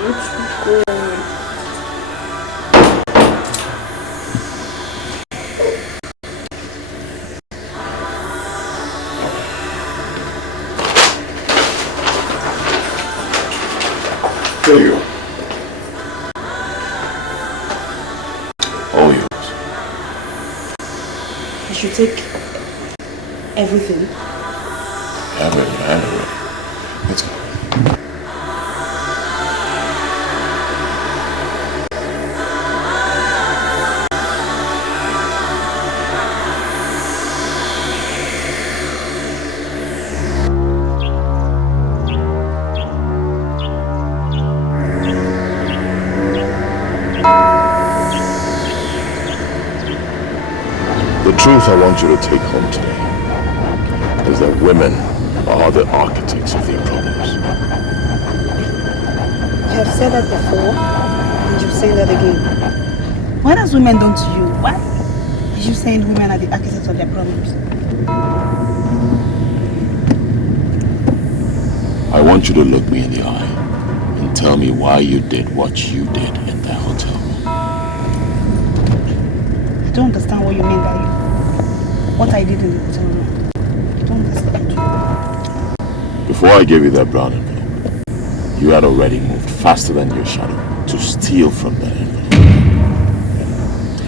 Go. There you go. All yours. I should take everything. Everything. Let's go. The truth I want you to take home today is that women are the architects of their problems. You have said that before, and you're saying that again. Why does women done to you? Why are you saying women are the architects of their problems? I want you to look me in the eye and tell me why you did what you did in that hotel room. I don't understand what you mean by what I did in the hotel room. I don't understand. Before I gave you that brown envelope, you had already moved faster than your shadow to steal from that envelope.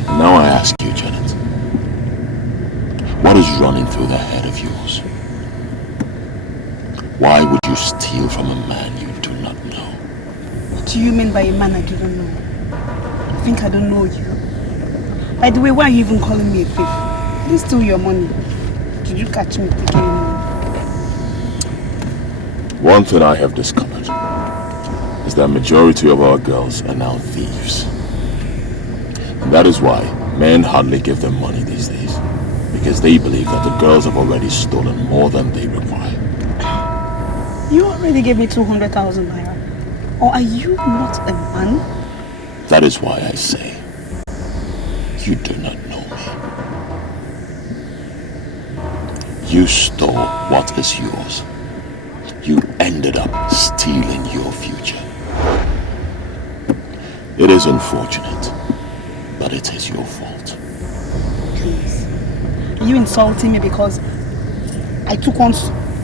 And now I ask you, Janet, what is running through that head of yours? Why would you steal from a man you do not know? What do you mean by a man I do not know? I think I don't know you. By the way, why are you even calling me a thief? I didn't steal your money. Did you catch me taking your money? One thing I have discovered is that majority of our girls are now thieves. And that is why men hardly give them money these days. Because they believe that the girls have already stolen more than they require. You already gave me 200,000 naira. Or are you not a man? That is why I say, you do not know me. You stole what is yours. You ended up stealing your future. It is unfortunate, but it is your fault. Please. Are you insulting me because I took one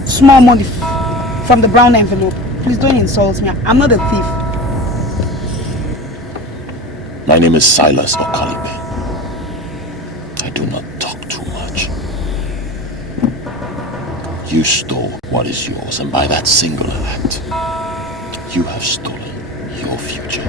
small money from the brown envelope? Please don't insult me. I'm not a thief. My name is Silas Okalibe. I do not talk too much. You stole what is yours, and by that singular act, you have stolen your future.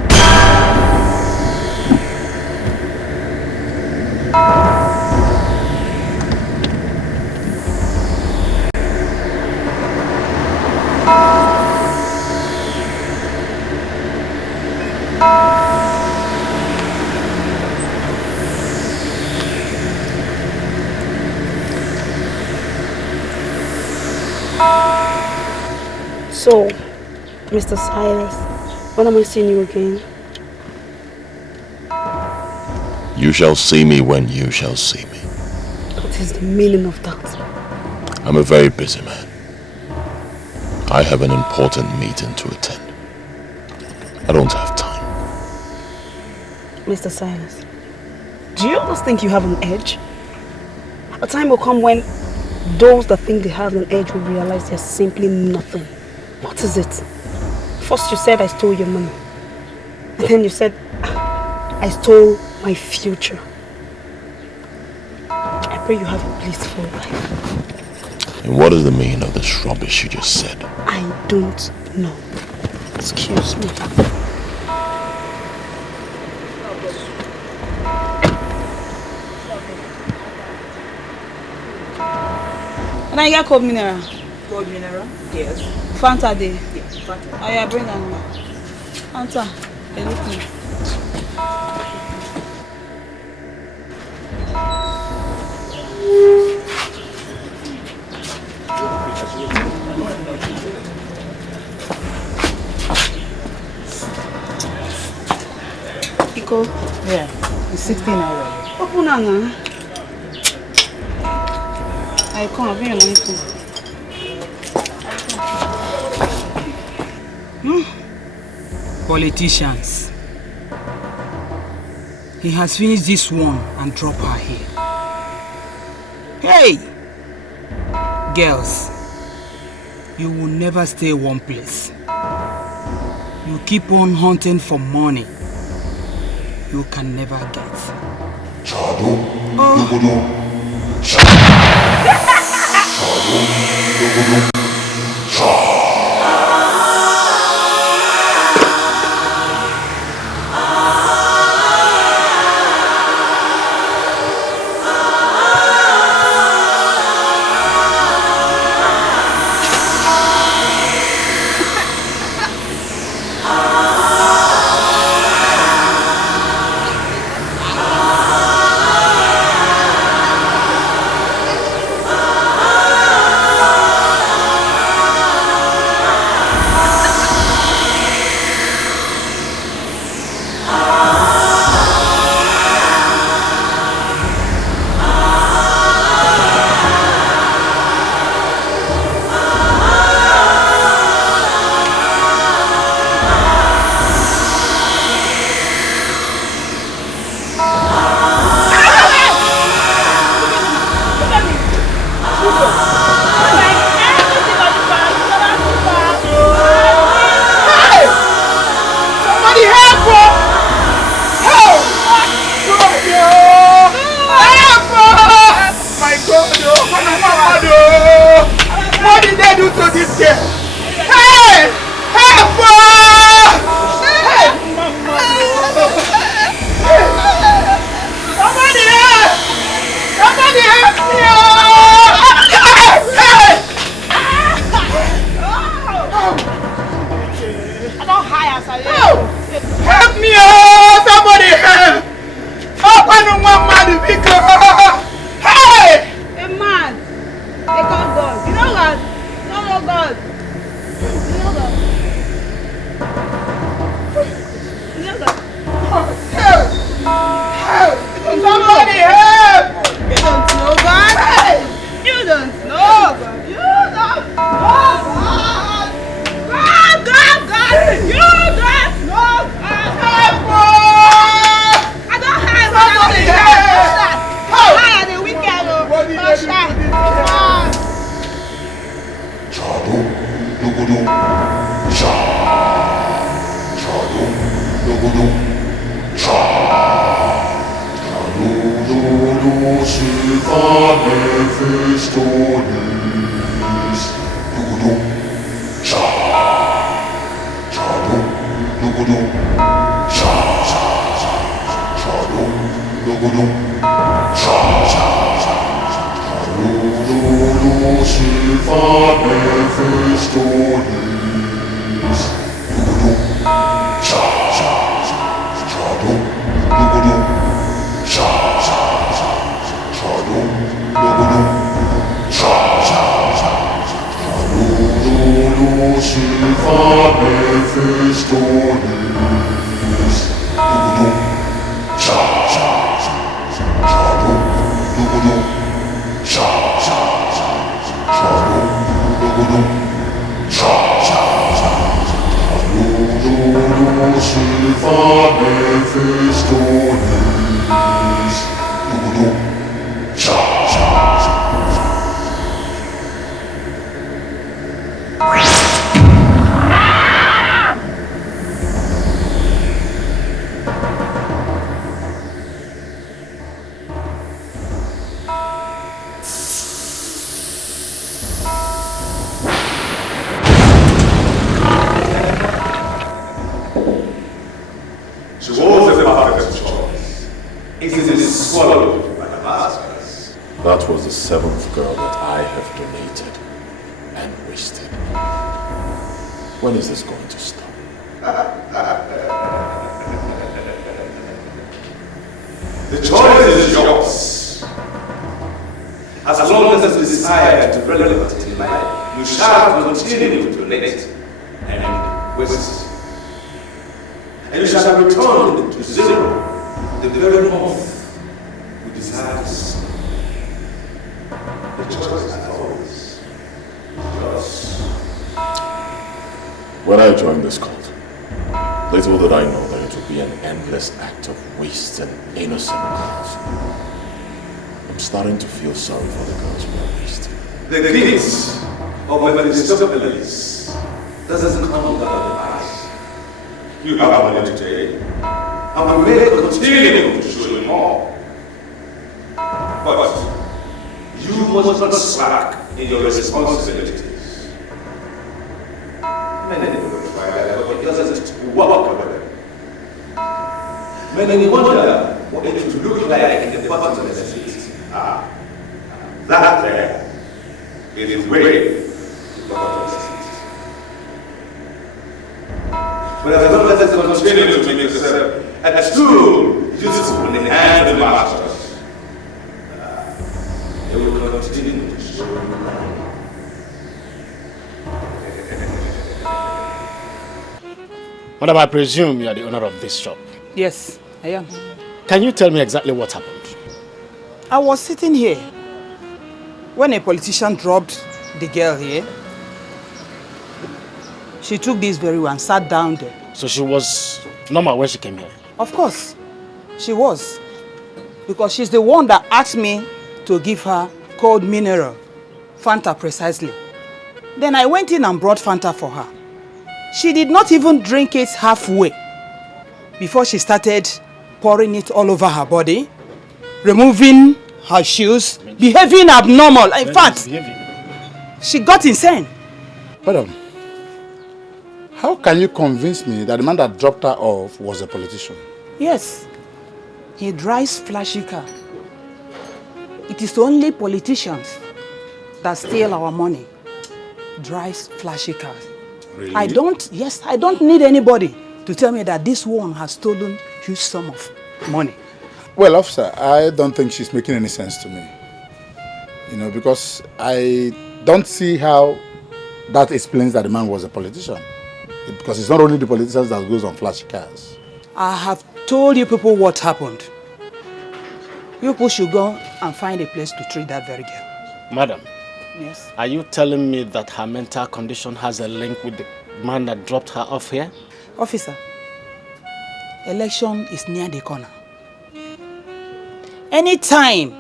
So, Mr. Silas, when am I seeing you again? You shall see me when you shall see me. What is the meaning of that? I'm a very busy man. I have an important meeting to attend. I don't have time. Mr. Silas, do you always think you have an edge? A time will come when those that think they have an edge will realize they're simply nothing. What is it? First you said I stole your money. And then you said I stole my future. I pray you have a blissful life. And what is the meaning of this rubbish you just said? I don't know. Excuse me. Can I get cold mineral? Cold mineral? Yes. Fanta day? Yes, Fanta. Oh yeah, bring them. Fanta. Anything. Iko? Yeah, it's 16 already. Open now. I can't bring your money too. Politicians. He has finished this one and dropped her here. Hey! Girls, you will never stay one place. You keep on hunting for money you can never get. That was the seventh girl that I have donated and wasted. When is this going to stop? The choice is yours. As long as you desire to be relevant in life, you shall continue to donate and waste. And you shall return to zero the very moment you desire to see. The choice is always yours. When I joined this cult, Little did I know that it would be an endless act of waste and innocent girls. I'm starting to feel sorry for the girls we are wasting. The kids of Mephistopheles doesn't come out of the past. You have money today, and we may continue to show you more. But you must not slack in your responsibilities. Many people try that, but it doesn't work with them. Many wonder what it would look like in the bottom of the city. That there is the way to the bottom of the city. But as long as they continue to make yourself a tool useful in the hands of the masters, they will continue to show you money. Madam, I presume you are the owner of this shop. Yes, I am. Can you tell me exactly what happened? I was sitting here when a politician dropped the girl here. She took this very well and sat down there. So she was normal when she came here? Of course, she was. Because she's the one that asked me to give her cold mineral, Fanta precisely. Then I went in and brought Fanta for her. She did not even drink it halfway before she started pouring it all over her body, removing her shoes, behaving abnormal. In fact, she got insane. Madam, how can you convince me that the man that dropped her off was a politician? Yes, he drives flashy car. It is only politicians that steal our money. Drives flashy cars. Really? I don't need anybody to tell me that this one has stolen huge sum of money. Well, officer, I don't think she's making any sense to me. You know, because I don't see how that explains that the man was a politician. Because it's not only the politicians that goes on flashy cars. I have told you people what happened. You people should go and find a place to treat that very girl. Madam, Yes. are you telling me that her mental condition has a link with the man that dropped her off here? Officer, election is near the corner. Anytime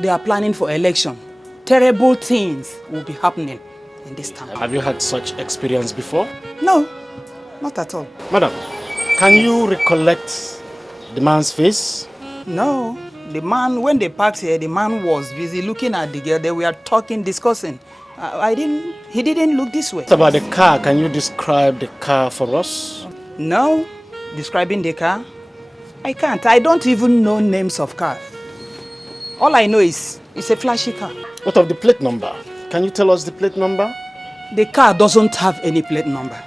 they are planning for election, terrible things will be happening in this town. Have you had such experience before? No, not at all. Madam, can you recollect the man's face? No, the man, when they parked here, the man was busy looking at the girl. They were talking, discussing. He didn't look this way. What about the car? Can you describe the car for us? No, describing the car, I can't. I don't even know names of cars. All I know is it's a flashy car. What of the plate number? Can you tell us the plate number? The car doesn't have any plate number.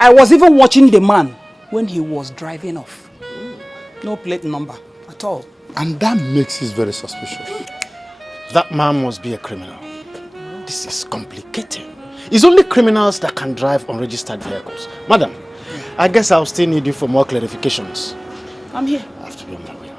I was even watching the man when he was driving off. No plate number at all. And that makes it very suspicious. That man must be a criminal. This is complicated. It's only criminals that can drive unregistered vehicles. Madam, I guess I'll still need you for more clarifications. I'm here. I have to be on my way out.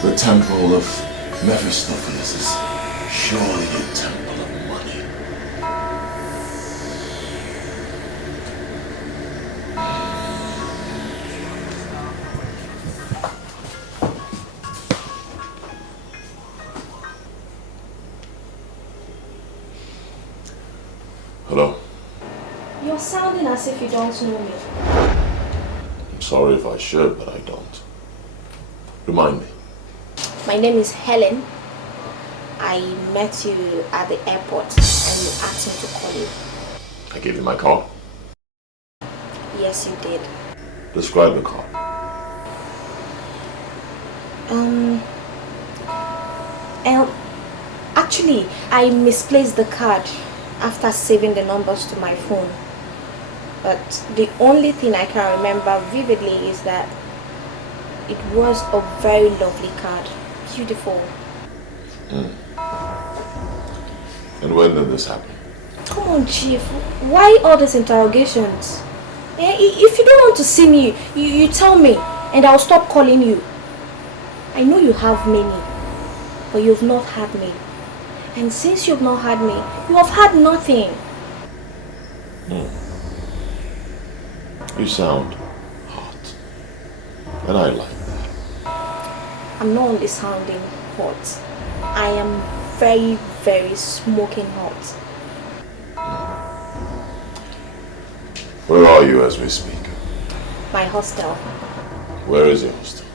The temple of Mephistopheles is surely a temple of money. Hello? You're sounding as if you don't know me. I'm sorry if I should, but I don't. Remind me. My name is Helen. I met you at the airport and you asked me to call you. I gave you my car. Yes, you did. Describe the car. Actually, I misplaced the card after saving the numbers to my phone. But the only thing I can remember vividly is that it was a very lovely card. Beautiful. And when did this happen? Come on, Chief. Why all these interrogations? If you don't want to see me, you tell me and I'll stop calling you. I know you have many, but you've not had me. And since you've not had me, you have had nothing. You sound hot. And I like that. I'm not only sounding hot. I am very, very smoking hot. Where are you as we speak? My hostel. Where is your hostel?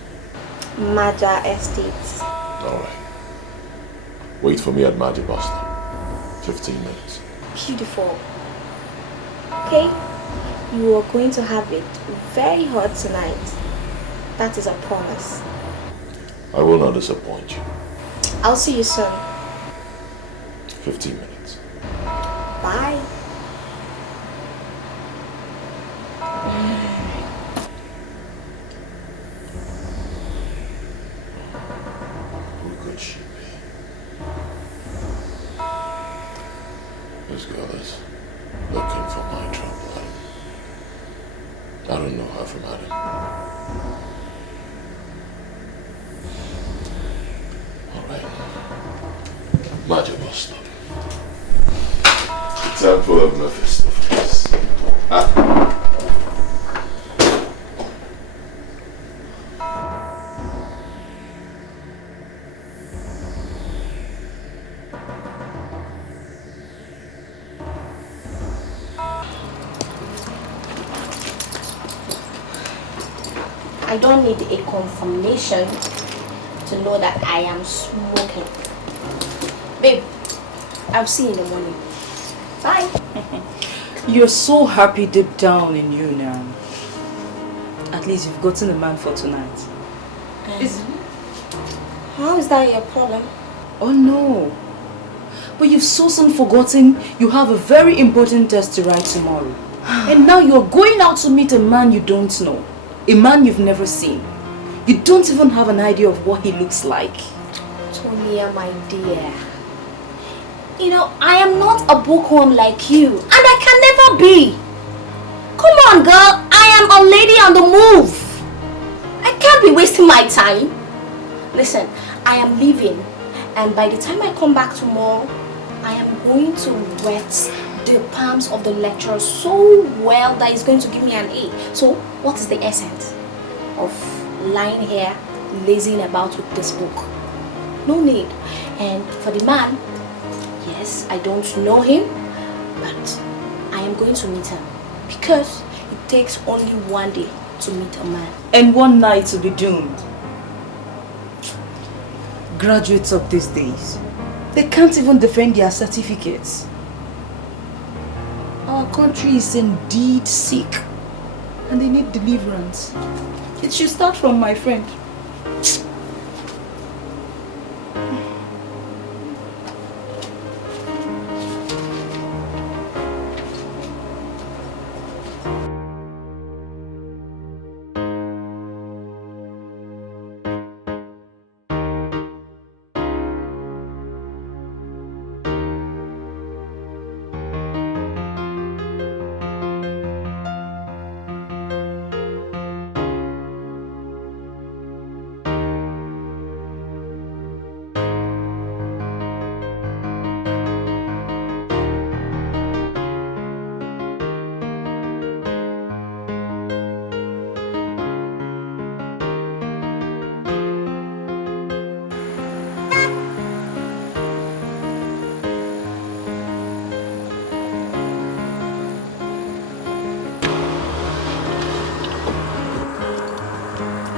Maja Estates. Alright. Wait for me at Maja bus stop. 15 minutes. Beautiful. Okay? You are going to have it very hot tonight. That is a promise. I will not disappoint you. I'll see you soon. 15 minutes. Bye. Who could she be? This girl is looking for my trouble. I don't know her from Adam. Alright. Maja bus stop. Temple of Mephistopheles. I don't need a confirmation to know that I am smoking. Babe, I'll see you in the morning. Bye. You're so happy deep down in you now. At least you've gotten a man for tonight. How is that your problem? Oh no. But you've so soon forgotten you have a very important test to write tomorrow. And now you're going out to meet a man you don't know. A man you've never seen. You don't even have an idea of what he looks like. Tonia, my dear. You know, I am not a bookworm like you. And I can never be. Come on, girl. I am a lady on the move. I can't be wasting my time. Listen, I am leaving. And by the time I come back tomorrow, I am going to wet the palms of the lecturer so well that he's going to give me an A. So, what is the essence of lying here, lazing about with this book? No need. And for the man, yes, I don't know him, but I am going to meet him because it takes only one day to meet a man. And one night to be doomed. Graduates of these days, they can't even defend their certificates. Our country is indeed sick and they need deliverance. It should start from my friend.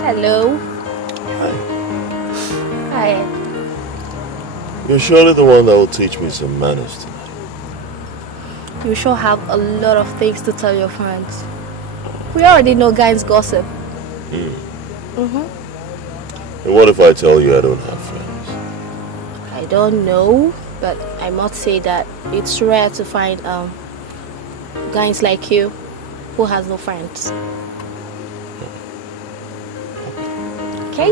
Hello. Hi. Hi. You're surely the one that will teach me some manners tonight. You sure have a lot of things to tell your friends. We already know guys gossip. And what if I tell you I don't have friends? I don't know, but I must say that it's rare to find guys like you who has no friends. Okay?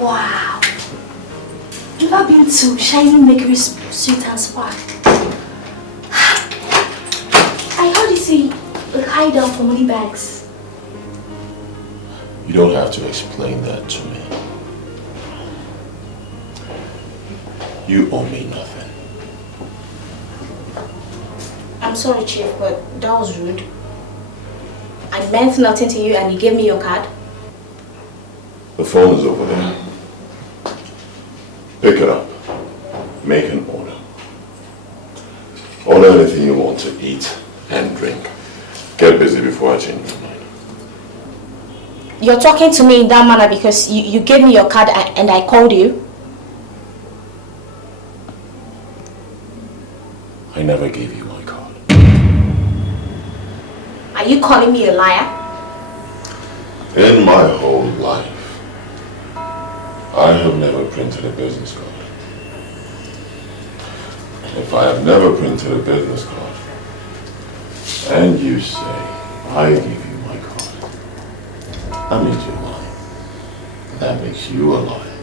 Wow! You've ever been to Shining Maker's Sweet and Spark? I heard it's a hideout for money bags. You don't have to explain that to me. You owe me nothing. I'm sorry, Chief, but that was rude. I meant nothing to you and you gave me your card. The phone is over there. Pick it up. Make an order. Order anything you want to eat and drink. Get busy before I change my mind. You're talking to me in that manner because you gave me your card and I called you? I never gave you my card. Are you calling me a liar? In my whole life, I have never printed a business card. If I have never printed a business card, and you say I give you my card, that means you're lying. That makes you a liar.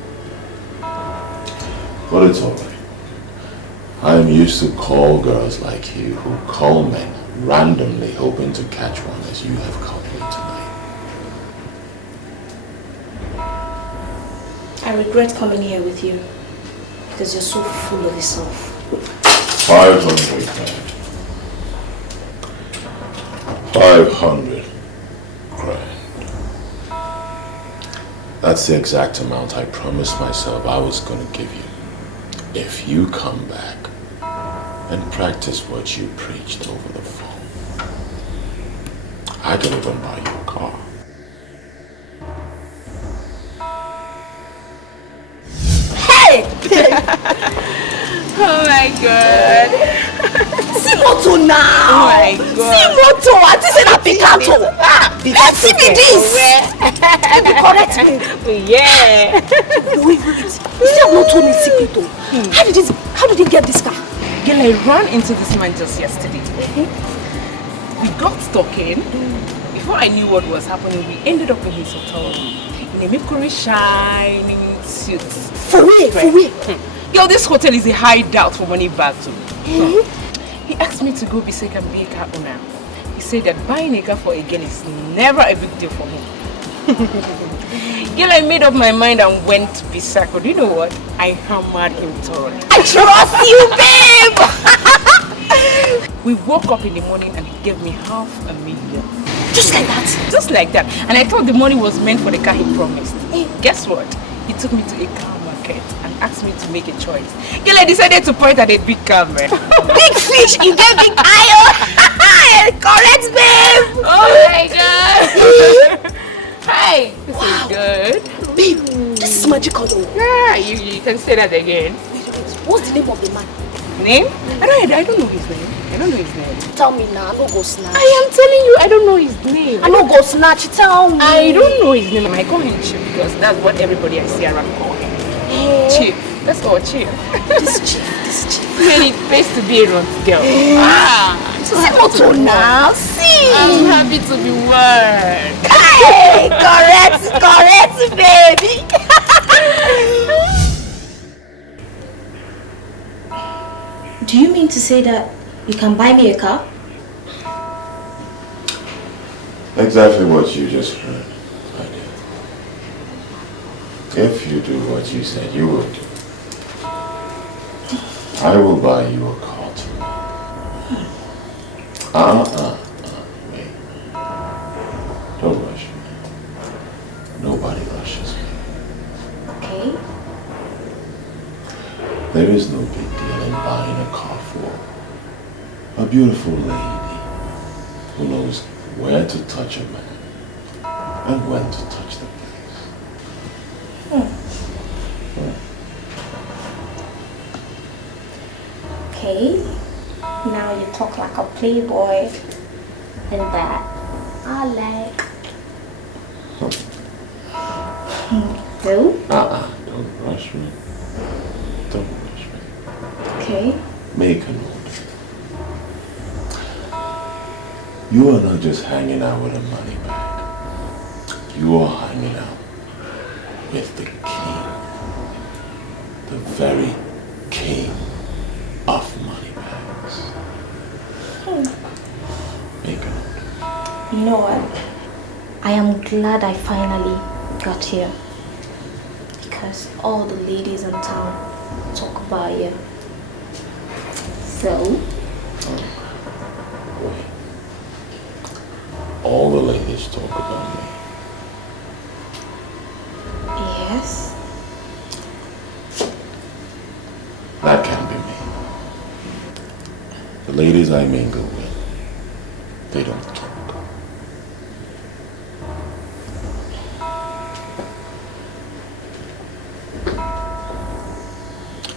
But it's alright. I'm used to call girls like you who call men randomly hoping to catch one as you have caught me tonight. I regret coming here with you because you're so full of yourself. 500 grand. 500 grand. That's the exact amount I promised myself I was going to give you. If you come back and practice what you preached over the phone, I can even buy you a car. Oh my god. See moto now. Oh my god. See moto. I just said a Picato. See me this. You correct me. Yeah. Wait. You still have not told me secret though. How did you get this car? Girl, I ran into this man just yesterday. We got talking. Before I knew what was happening, we ended up in his hotel room. In a Mercury shining suit. For real? For real? Girl, this hotel is a hideout for money bags too. He asked me to go beside and be a car owner. He said that buying a car for a girl is never a big deal for him. Girl, I made up my mind and went to Bisako. Do you know what? I hammered him thoroughly. I trust you, babe! We woke up in the morning and he gave me $500,000. Just like that? Just like that. And I thought the money was meant for the car he promised. Guess what? He took me to a car market and asked me to make a choice. Girl, I decided to point at a big car, man. Big fish in the big aisle! Correct, babe! Oh my god! Hi! This is good. Babe, this is magical though. Yeah, you can say that again. What's the name of the man? Name? I don't know his name. I don't know his name. Tell me now, I no go snatch. I am telling you, I don't know his name. I no go snatch, tell me. I don't know his name. I call him Chief because that's what everybody I see around call him. Hey. Chief. That's all Chief. This chief. Man, it pays to be a runt girl. See moto now, see. I'm happy to be one. Hey, correct, baby. Do you mean to say that you can buy me a car? Exactly what you just heard, my dear. If you do what you said you would do, I will buy you a car tomorrow. Wait. Don't rush me. Nobody rushes me. Okay. There is no big deal in buying a car for a beautiful lady who knows where to touch a man and when to touch the place. Okay. Now you talk like a playboy, and that I like. No? Don't rush me. Don't rush me. Okay. Make a note. You are not just hanging out with a money bag. You are hanging out with the king. The very king of money bags. Make a note. You know what? I am glad I finally got here. Because all the ladies in town talk about you. So? Wait. All the ladies talk about me. Yes. That can't be me. The ladies I mingle with, they don't talk.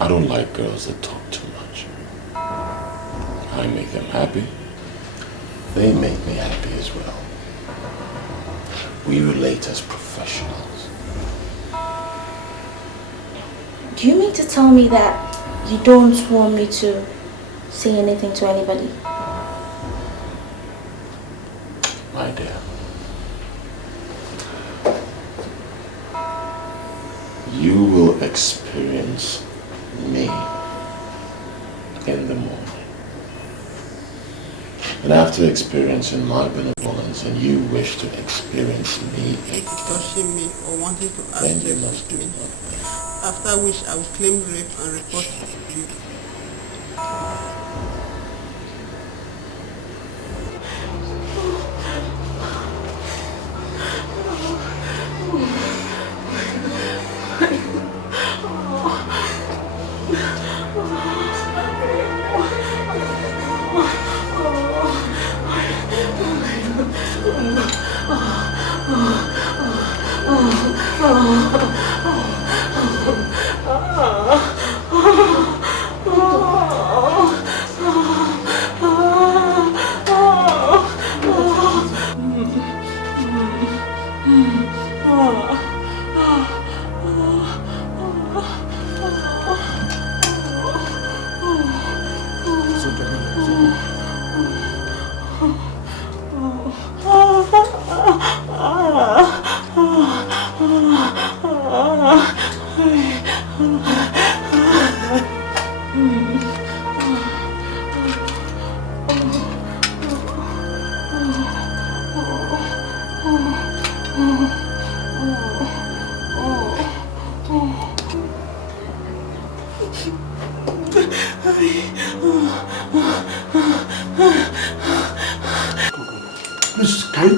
I don't like girls that talk too much. I make them happy. They make me happy as well. We relate as professionals. Do you mean to tell me that you don't want me to say anything to anybody? My dear, you will experience me in the morning. And after experiencing my benevolence and you wish to experience me again, touching me or wanting to ask then you you must do me. nothing. After which I will claim rape and report it to you.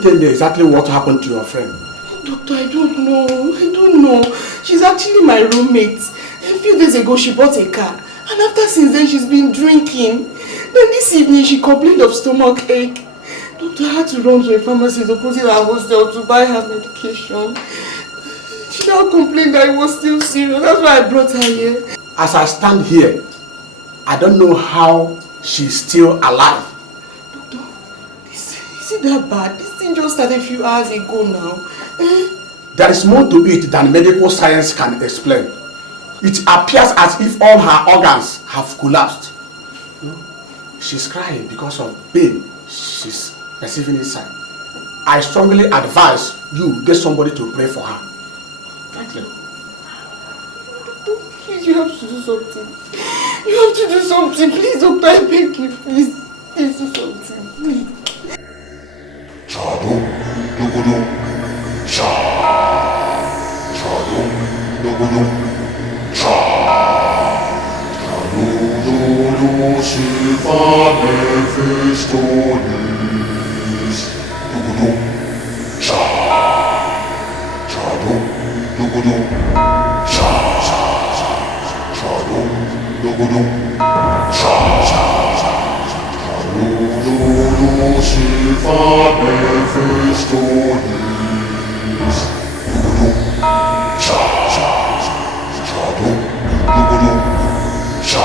Tell me exactly what happened to your friend. Doctor, I don't know. She's actually my roommate. A few days ago she bought a car. And after since then she's been drinking. Then this evening she complained of stomach ache. Doctor, I had to run to a pharmacy opposite our hostel to buy her medication. She now complained that it was still serious. That's why I brought her here. As I stand here, I don't know how she's still alive. Doctor, is it that bad? This thing just started a few hours ago now. There is more to it than medical science can explain. It appears as if all her organs have collapsed. She's crying because of pain she's receiving inside. I strongly advise you get somebody to pray for her. Thank you. Please, you have to do something. You have to do something. Please, doctor, I beg you, please. Please do something, please. Chadum, dugudum, cha. Chadum, dugudum, cha. Chadum, silva, Mephistopheles. Dugudum, cha. Chadum, dugudum, cha. Chadum, dugudum, cha. Silva, Mephistopheles. Dugudum, cha. Chadum, dugudum, cha.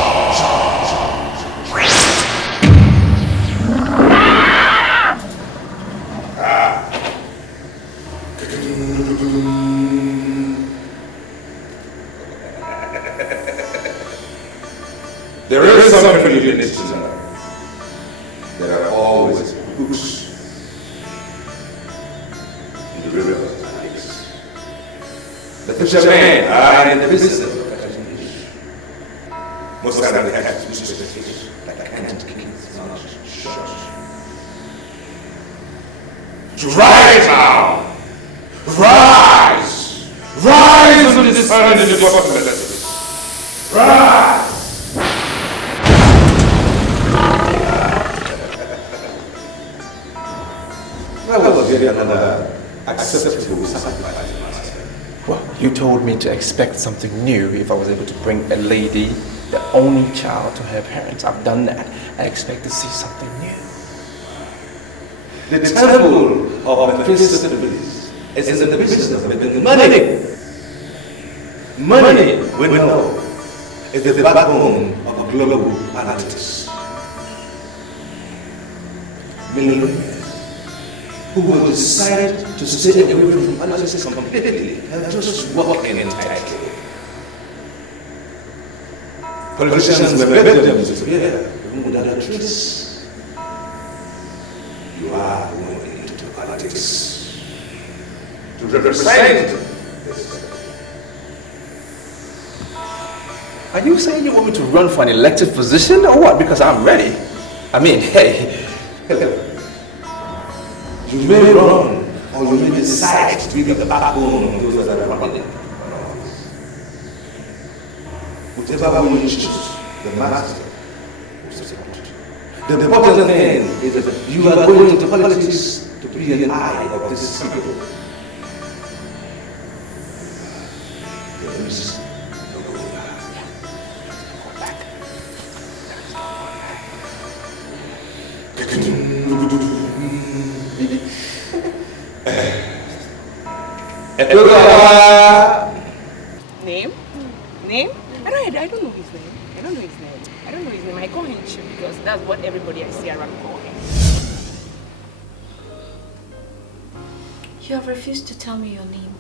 There is something you need to know. There are always hooks in the river of lives. The fishermen are in the business of catching fish. Most times they catch useless fish that can't kick its mouth shut. Rise now! Rise! Rise and discern the possibilities! Rise! Another acceptable sacrifice. Well, you told me to expect something new if I was able to bring a lady, the only child, to her parents. I've done that. I expect to see something new. The temple of Mephistopheles is in the business of making money. Money, we know, is the backbone of global politics. Millionaires who will decide to stay away from politics completely and just work in tightly. Politicians will beg them to disappear without a trace. You are going into politics to represent this. Are you saying you want me to run for an elected position or what? Because I'm ready. I mean, hey. You may run, or you may decide to be the backbone of those that are running. Whichever way you choose, the master will support you. The important thing is that you are going into politics to be an eye of this people. There is no going back. Name? Name? I don't know his name. I don't know his name. I call him Chief because that's what everybody I see around call him. You have refused to tell me your name.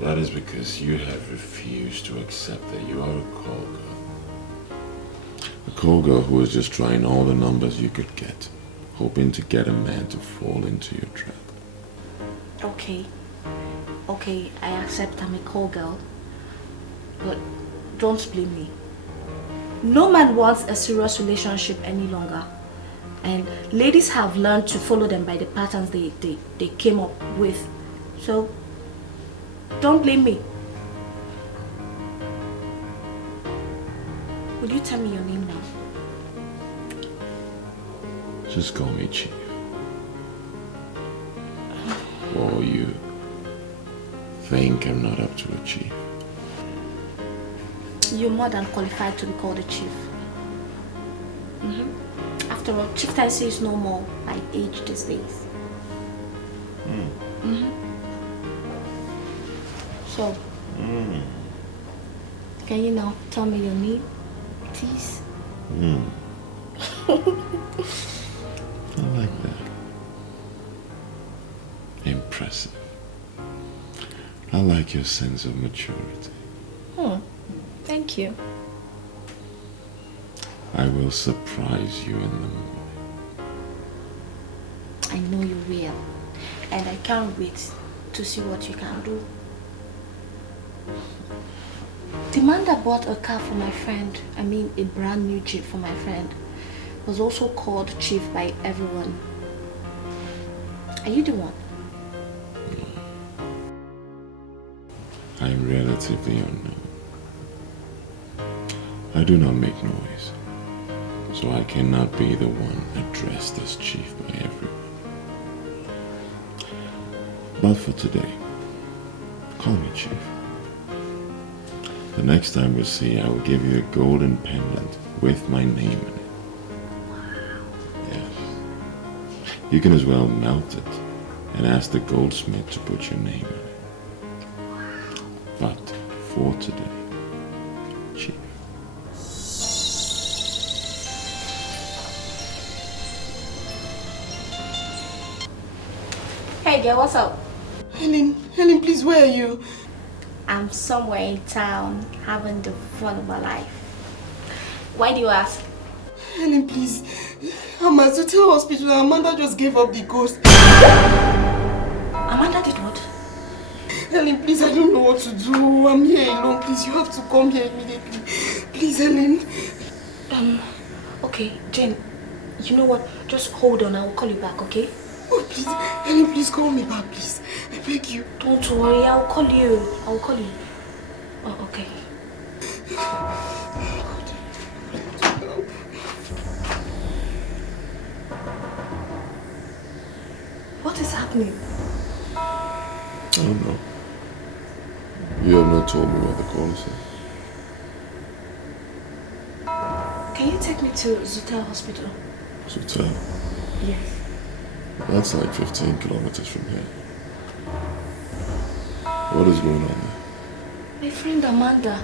That is because you have refused to accept that you are a call girl. A call girl who is just trying all the numbers you could get, hoping to get a man to fall into your trap. Okay, I accept I'm a call girl, but don't blame me. No man wants a serious relationship any longer, and ladies have learned to follow them by the patterns they came up with, so don't blame me. Will you tell me your name now? Just call me Chief. Or you think I'm not up to a chief? You're more than qualified to be called a chief. After all, chieftaincy is no more by age these days. So, can you now tell me your name, please? I like that. Impressive. I like your sense of maturity. Thank you. I will surprise you in the morning. I know you will. And I can't wait to see what you can do. The man that bought a car for my friend, I mean a brand new Jeep for my friend, was also called Chief by everyone. Are you the one? I am relatively unknown. I do not make noise, so I cannot be the one addressed as Chief by everyone. But for today, call me Chief. The next time we see, I will give you a golden pendant with my name in it. Yes. You can as well melt it and ask the goldsmith to put your name in it. But for today, Chief. Hey girl, what's up? Helen, please, where are you? I'm somewhere in town having the fun of my life. Why do you ask? Helen, please. I'm at the hospital and Amanda just gave up the ghost. Amanda did what? Helen, please, I don't know what to do. I'm here alone. Please, you have to come here immediately. Please, Helen. Okay, Jane, you know what? Just hold on, I will call you back, okay? Oh, please. Helen, please call me back, please. I beg you. Don't worry, I'll call you. I'll call you. Oh, okay. What is happening? I don't know. You have not told me what the call is. Can you take me to Zutel Hospital? Zutel? Yes. That's like 15 kilometers from here. What is going on there? My friend Amanda,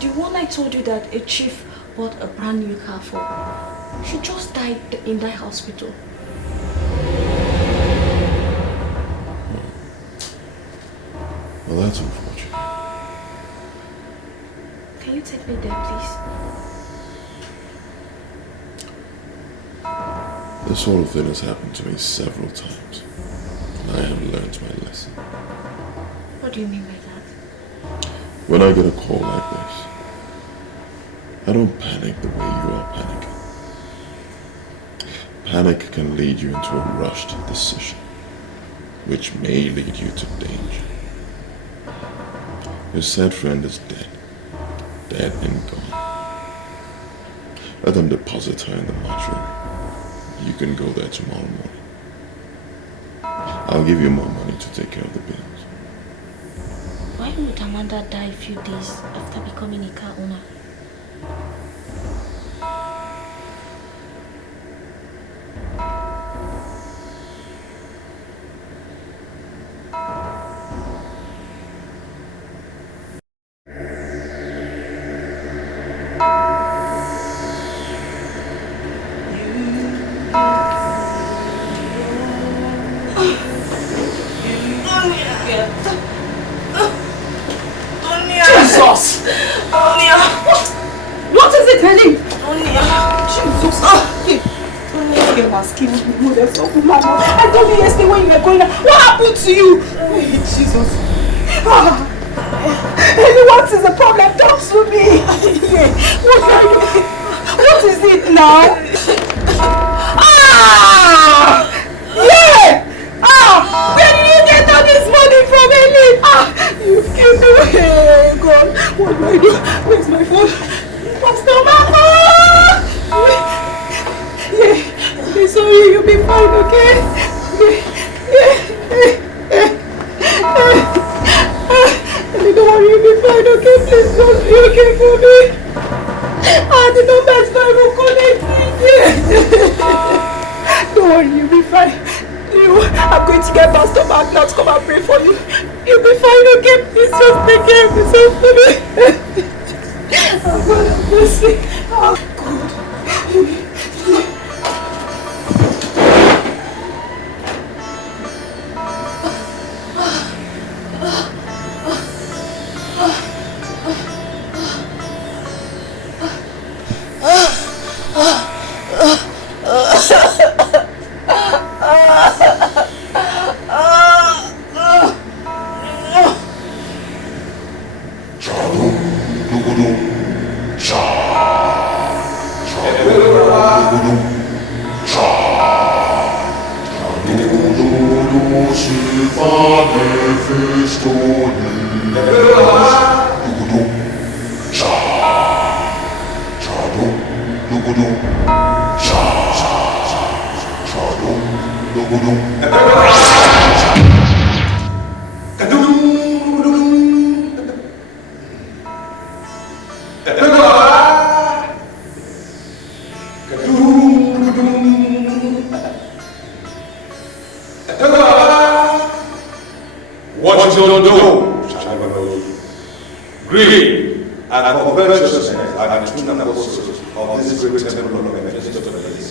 the one I told you that a chief bought a brand new car for, she just died in that hospital. Well, that's unfortunate. Can you take me there, please? This sort of thing has happened to me several times, and I have learned my lesson. What do you mean by that? When I get a call like this, I don't panic the way you are panicking. Panic can lead you into a rushed decision, which may lead you to danger. Your said friend is dead. Dead and gone. Let them deposit her in the mortuary. You can go there tomorrow morning. I'll give you more money to take care of the bills. Why would Amanda die a few days after becoming a car owner? Jesus! What is it, Helen? Jesus! You must kill me. I told you yesterday when you were going out. What happened to you? Jesus! Helen, what is the problem? Talk to me! What is it now? Where did you get all this money from, Helen? You've killed me. God, what do I do? Where's my phone? Mehistopheles! Okay, sorry, you'll be fine, okay? Don't worry, you'll be fine, okay? Please don't be okay for me. The number is not even connected. Don't worry, you'll be fine. I'm going to get my stomach now to come and pray for you. You'll be fine, okay? Please just take care of yourself for me. Oh God, I'm blessing. Oh God. What you don't know, shall never know you. Greed and covetousness are the two apostles of this great temple of Mephistopheles.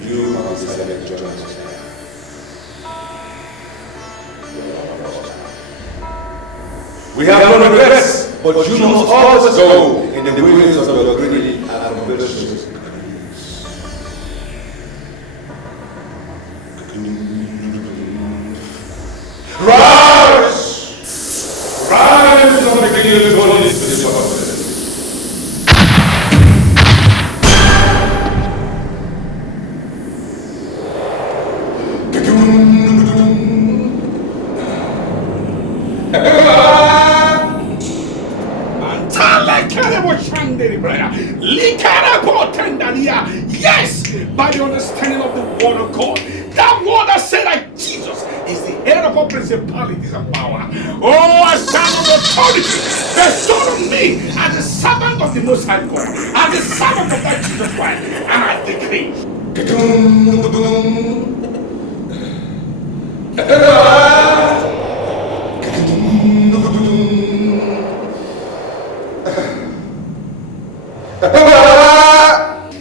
You have decided to join us here. We have no regrets, but you must always go in the ways of your greed and covetousness. Rise! Rise from the kingdom of God into this world. Yes, by the understanding of the word of God, that word that said that Jesus is the head of all principalities and power. Oh, I stand on authority bestowed on me as the servant of the Most High God, as the servant of that Jesus Christ, and I decree.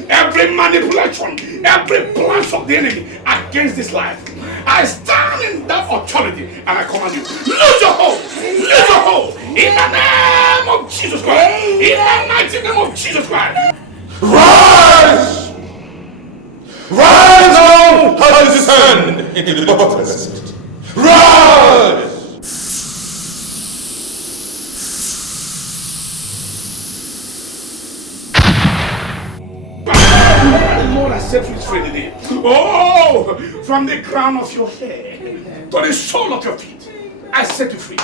Every manipulation, every plan of the enemy against this life, I stand in that authority and I command you, lose your hold, lose your hold, in the name of Jesus Christ, in the mighty name of Jesus Christ. Rise! Rise now and descend into the bottomless pit. Rise! The Lord has set you free today. Oh, from the crown of your head to the sole of your feet, I set you free.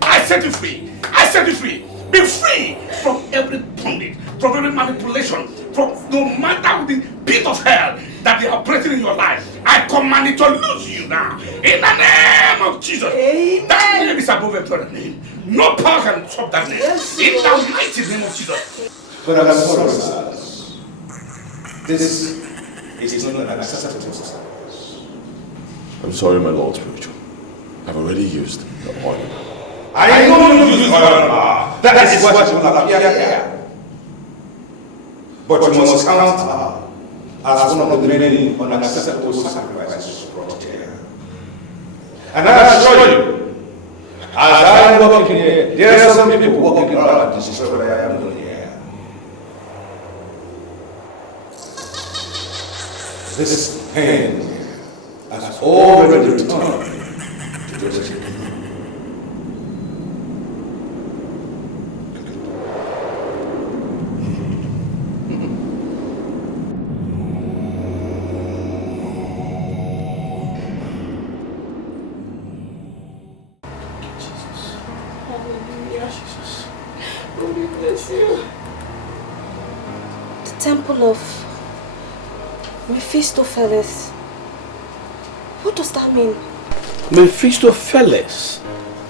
I set you free. I set you free. Be free from every bondage, from every manipulation, from no matter the pit of hell that they are operating in your life. I command it to lose you now. In the name of Jesus. Amen. That name is above every other name. No power can stop that name. Yes, in the mighty name of Jesus. But I'm sorry, this is not an acceptable sacrifice. I'm sorry, my Lord Spiritual. I've already used the oil. I know you use oil. That is what will appear here. But you must count her as one of the many unacceptable sacrifices brought here. And I assure you, as I walk in here, there are some people walking around and destroy what I am doing here. This pain has already returned to the king. The temple of Mephistopheles. What does that mean? Mephistopheles,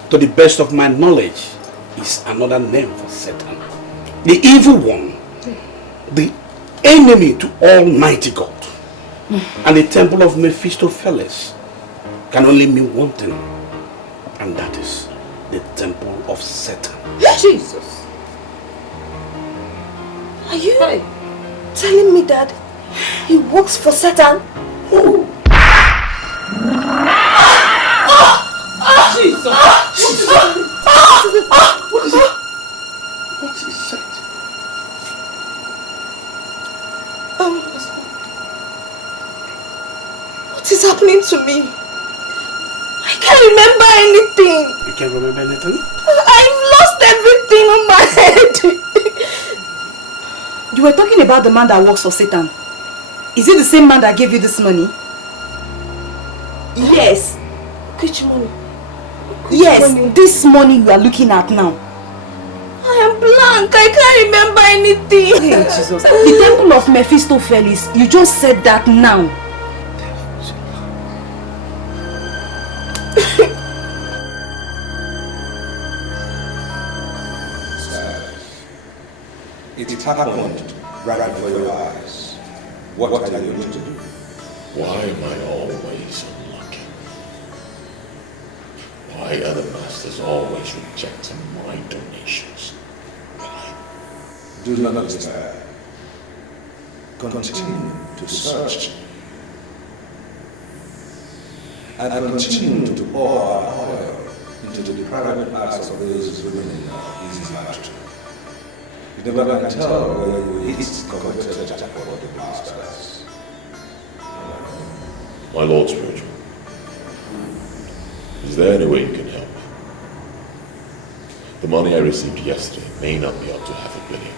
to the best of my knowledge, is another name for Satan. The evil one, the enemy to Almighty God. And the temple of Mephistopheles can only mean one thing, and that is the temple of Satan. Jesus! Are you telling me that he works for Satan? Oh! Jesus! What is it? What is it? What is happening to me? I can't remember anything. You can't remember anything? I've lost everything on my head. You were talking about the man that works for Satan. Is it the same man that gave you this money? Yes. Which money? Yes, this money you are looking at now. I am blank. I can't remember anything. Hey, Jesus. The temple of Mephistopheles. You just said that now. It happened right before your eyes. What are you going to do? Why am I always unlucky? Why are the masters always rejecting my donations? Why? Do not despair. Continue to search. And continue to pour our oil into the private parts of those women in easy battle. You never can tell whether you will hit coveted jackpot of the masters. My Lord Spiritual, is there any way you can help me? The money I received yesterday may not be up to 500 million,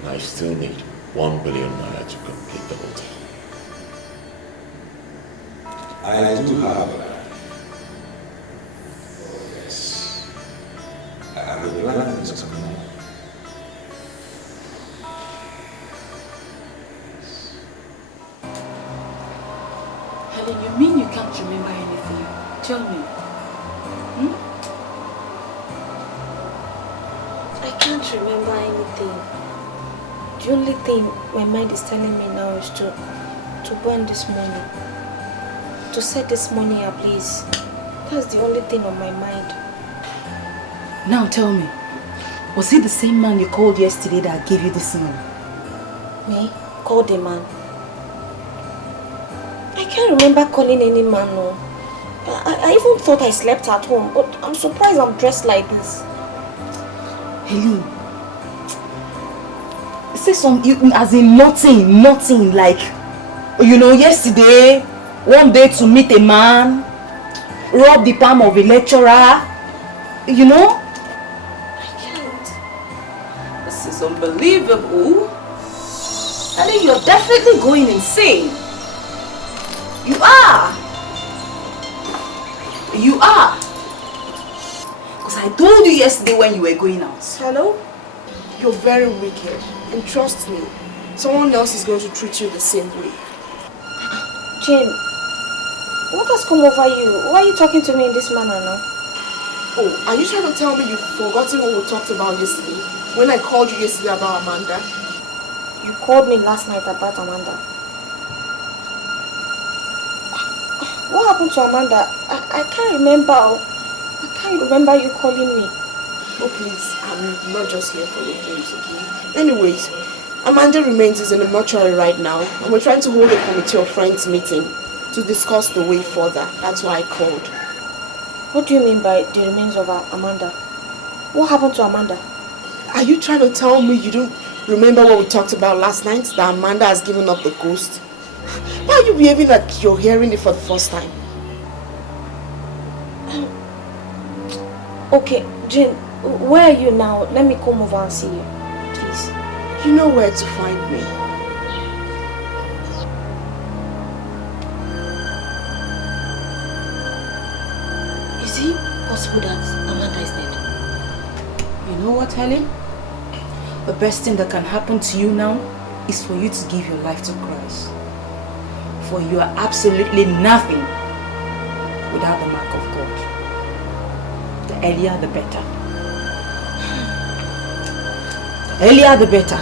and I still need 1 billion naira to complete the hotel. I do have a plan. Yes. And the plan is coming up. Helen, you mean you can't remember anything? Tell me. I can't remember anything. The only thing my mind is telling me now is to burn this money. To set this money ablaze. That's the only thing on my mind. Now tell me, was it the same man you called yesterday that gave you this money? Me? Call the man? I can't remember calling any man, no. I even thought I slept at home, but I'm surprised I'm dressed like this. Helen, say something as in nothing like, you know, yesterday, one day to meet a man, rob the palm of a lecturer, you know? I can't. This is unbelievable. Helen, you're definitely going insane. You are. You are. Because I told you yesterday when you were going out. Hello? You're very wicked. And trust me, someone else is going to treat you the same way. Jane, what has come over you? Why are you talking to me in this manner now? Oh, are you trying to tell me you've forgotten what we talked about yesterday? When I called you yesterday about Amanda? You called me last night about Amanda. What happened to Amanda? I can't remember. I can't remember you calling me. Oh please, I'm not just here for your games, okay? Anyways, Amanda remains in the mortuary right now, and we're trying to hold a committee of friends meeting to discuss the way further. That's why I called. What do you mean by the remains of Amanda? What happened to Amanda? Are you trying to tell me you don't remember what we talked about last night? That Amanda has given up the ghost? Why are you behaving like you're hearing it for the first time? Okay, Jane, where are you now? Let me come over and see you, please. You know where to find me. Is it possible that Amanda is dead? You know what, Helen? The best thing that can happen to you now is for you to give your life to Christ. For you are absolutely nothing without the mark of God. The earlier the better. The earlier the better.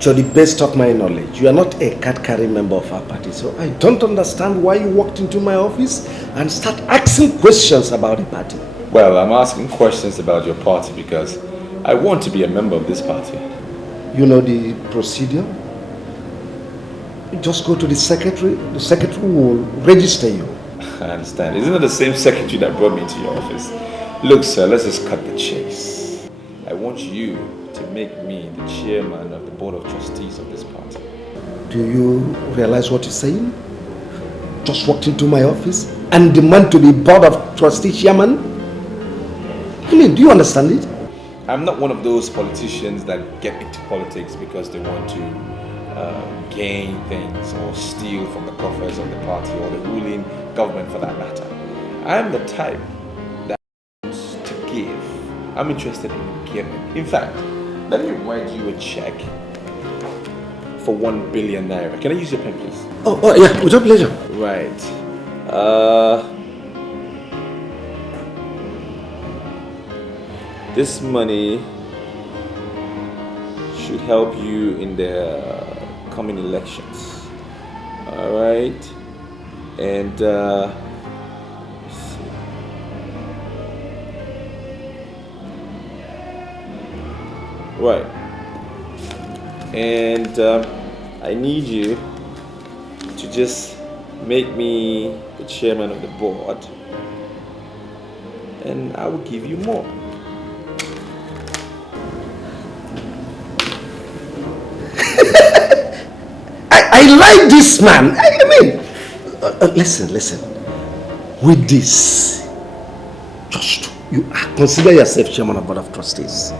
To the best of my knowledge, you are not a card-carrying member of our party, so I don't understand why you walked into my office and start asking questions about the party. Well, I'm asking questions about your party because I want to be a member of this party. You know the procedure? You just go to the secretary will register you. I understand. Isn't it the same secretary that brought me to your office? Look, sir, let's just cut the chase. I want you to make me the chairman of the board of trustees of this party. Do you realize what you're saying? Just walked into my office and demand to be board of trustee chairman? I mean, do you understand it? I'm not one of those politicians that get into politics because they want to gain things or steal from the coffers of the party or the ruling government for that matter. I'm the type that wants to give. I'm interested in giving. In fact, let me write you a check for 1 billion naira. Can I use your pen, please? Oh yeah, with your pleasure. Right. This money should help you in the coming elections. All right. And let's see. Right. And I need you to just make me the chairman of the board, and I will give you more. I like this man. I mean, listen. With this, just you consider yourself chairman of board of trustees.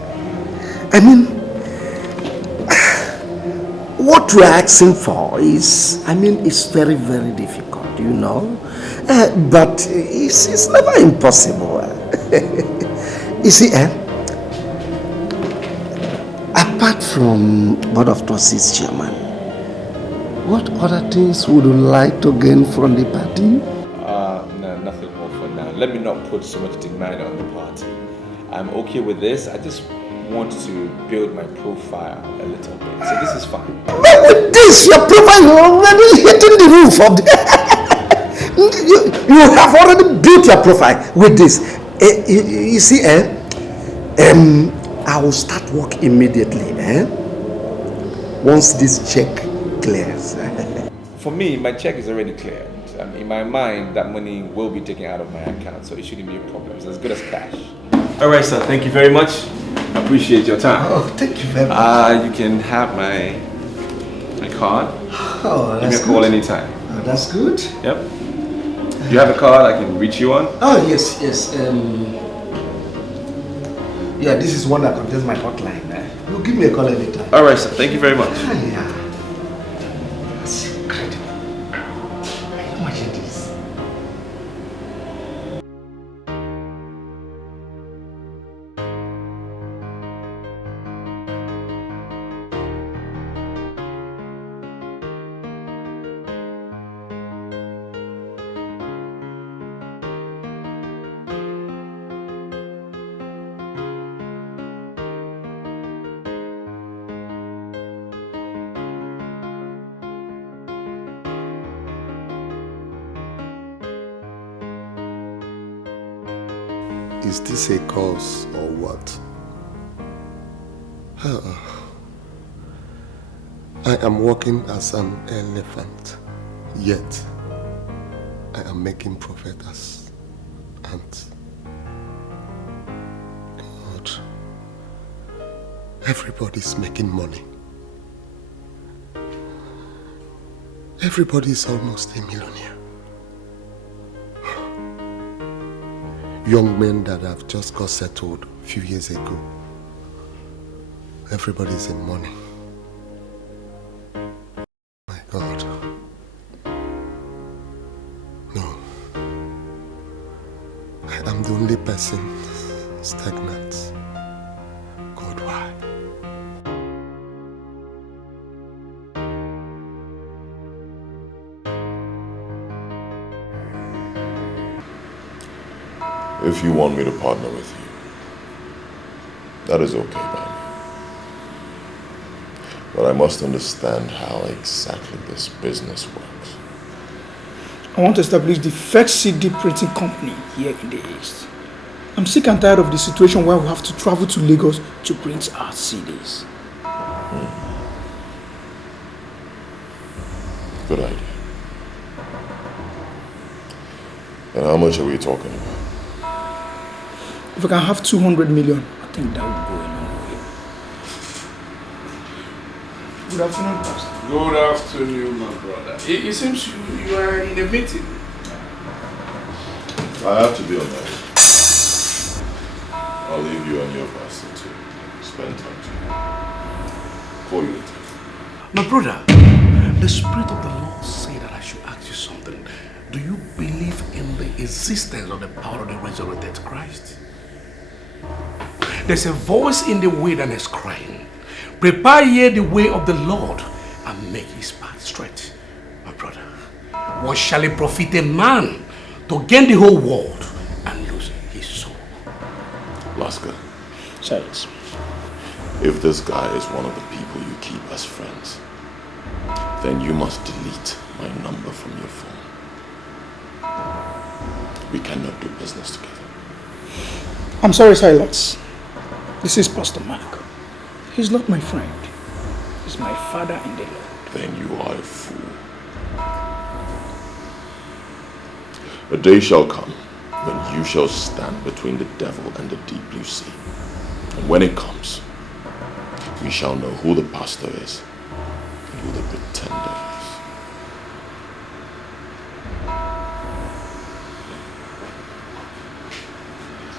I mean, what we're asking for is, it's very, very difficult, you know. But it's never impossible. You see, apart from board of trustees chairman, what other things would you like to gain from the party? No, nothing more for now. Let me not put so much demand on the party. I'm okay with this. I just want to build my profile a little bit. So this is fine. But with this, your profile is already hitting the roof of the... you have already built your profile with this. You see, I will start work immediately. Once this check clears. For me, my check is already cleared. In my mind, that money will be taken out of my account, so it shouldn't be a problem. It's as good as cash. All right, sir. Thank you very much. I appreciate your time. Oh, thank you very much. You can have my card. Oh, that's Give me a call anytime. Oh, that's good. Yep. Do you have a card I can reach you on? Oh, yes. Yeah, this is one that contains my hotline. You give me a call anytime. All right, sir. Thank you very much. Yeah. That's incredible. Imagine this. Is this a cause or what? I am walking as an elephant, yet I am making profit as ants. God, everybody's making money. Everybody's almost a millionaire. Young men that have just got settled a few years ago. Everybody's in money. My God. No. I am the only person stagnant. God, why? If you want me to partner with you, that is okay by me. But I must understand how exactly this business works. I want to establish the first CD printing company here in the East. I'm sick and tired of the situation where we have to travel to Lagos to print our CDs. Good idea. And how much are we talking about? If I can have 200 million, I think that would go a long way. Good afternoon, Pastor. Good afternoon, my brother. It seems you are in a meeting. I have to be on that. I'll leave you and your pastor to spend time together. Call you later. My brother, the Spirit of the Lord said that I should ask you something. Do you believe in the existence of the power of the resurrected Christ? There's a voice in the wilderness crying, prepare ye the way of the Lord and make his path straight. My brother, what shall it profit a man to gain the whole world and lose his soul? Laska, Silence. if this guy is one of the people you keep as friends, then you must delete my number from your phone. We cannot do business together. I'm sorry, Silas. This is Pastor Mark. He's not my friend. He's my father in the Lord. Then you are a fool. A day shall come when you shall stand between the devil and the deep blue sea. And when it comes, we shall know who the pastor is and who the pretender is.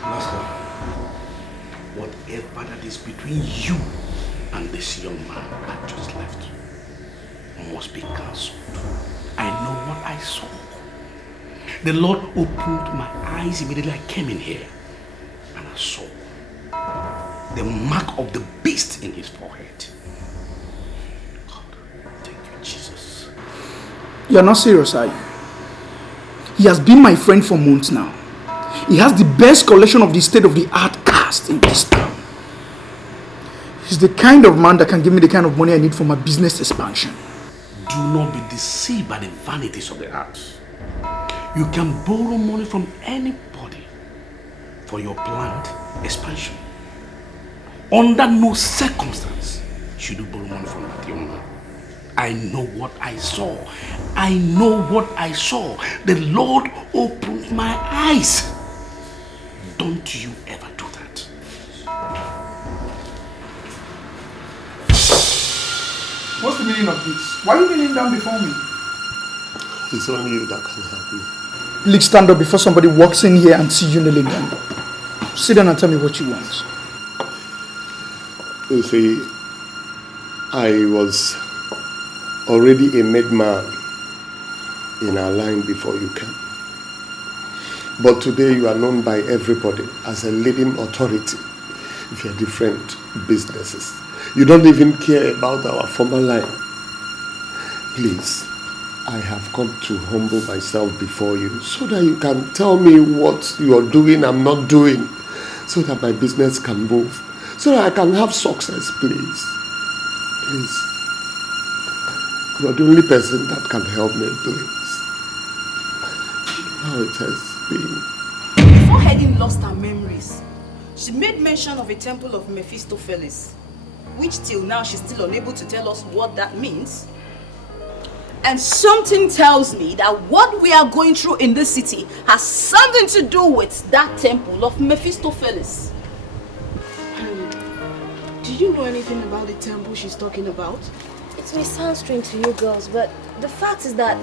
Master, whatever that is between you and this young man I just left must be cancelled. I know what I saw. The Lord opened my eyes immediately I came in here, and I saw the mark of the beast in his forehead. God, thank you, Jesus. You're not serious, are you? He has been my friend for months now. He has the best collection of the state-of-the-art cast in this town. He's the kind of man that can give me the kind of money I need for my business expansion. Do not be deceived by the vanities of the earth. You can borrow money from anybody for your planned expansion. Under no circumstance should you borrow money from that young man. I know what I saw. I know what I saw. The Lord opened my eyes. Don't you ever do that. What's the meaning of this? Why are you kneeling down before me? It's only you that can help me. Please stand up before somebody walks in here and see you kneeling down. Sit down and tell me what you want. You see, I was already a made man in our line before you came. But today you are known by everybody as a leading authority with your different businesses. You don't even care about our former line. Please, I have come to humble myself before you so that you can tell me what you are doing, I'm not doing, so that my business can move, so that I can have success, please. Please. You are the only person that can help me, please. How it has been. Before Helen lost her memories, she made mention of a temple of Mephistopheles, which till now she's still unable to tell us what that means. And something tells me that what we are going through in this city has something to do with that temple of Mephistopheles. Do you know anything about the temple she's talking about? It may sound strange to you girls, but the fact is that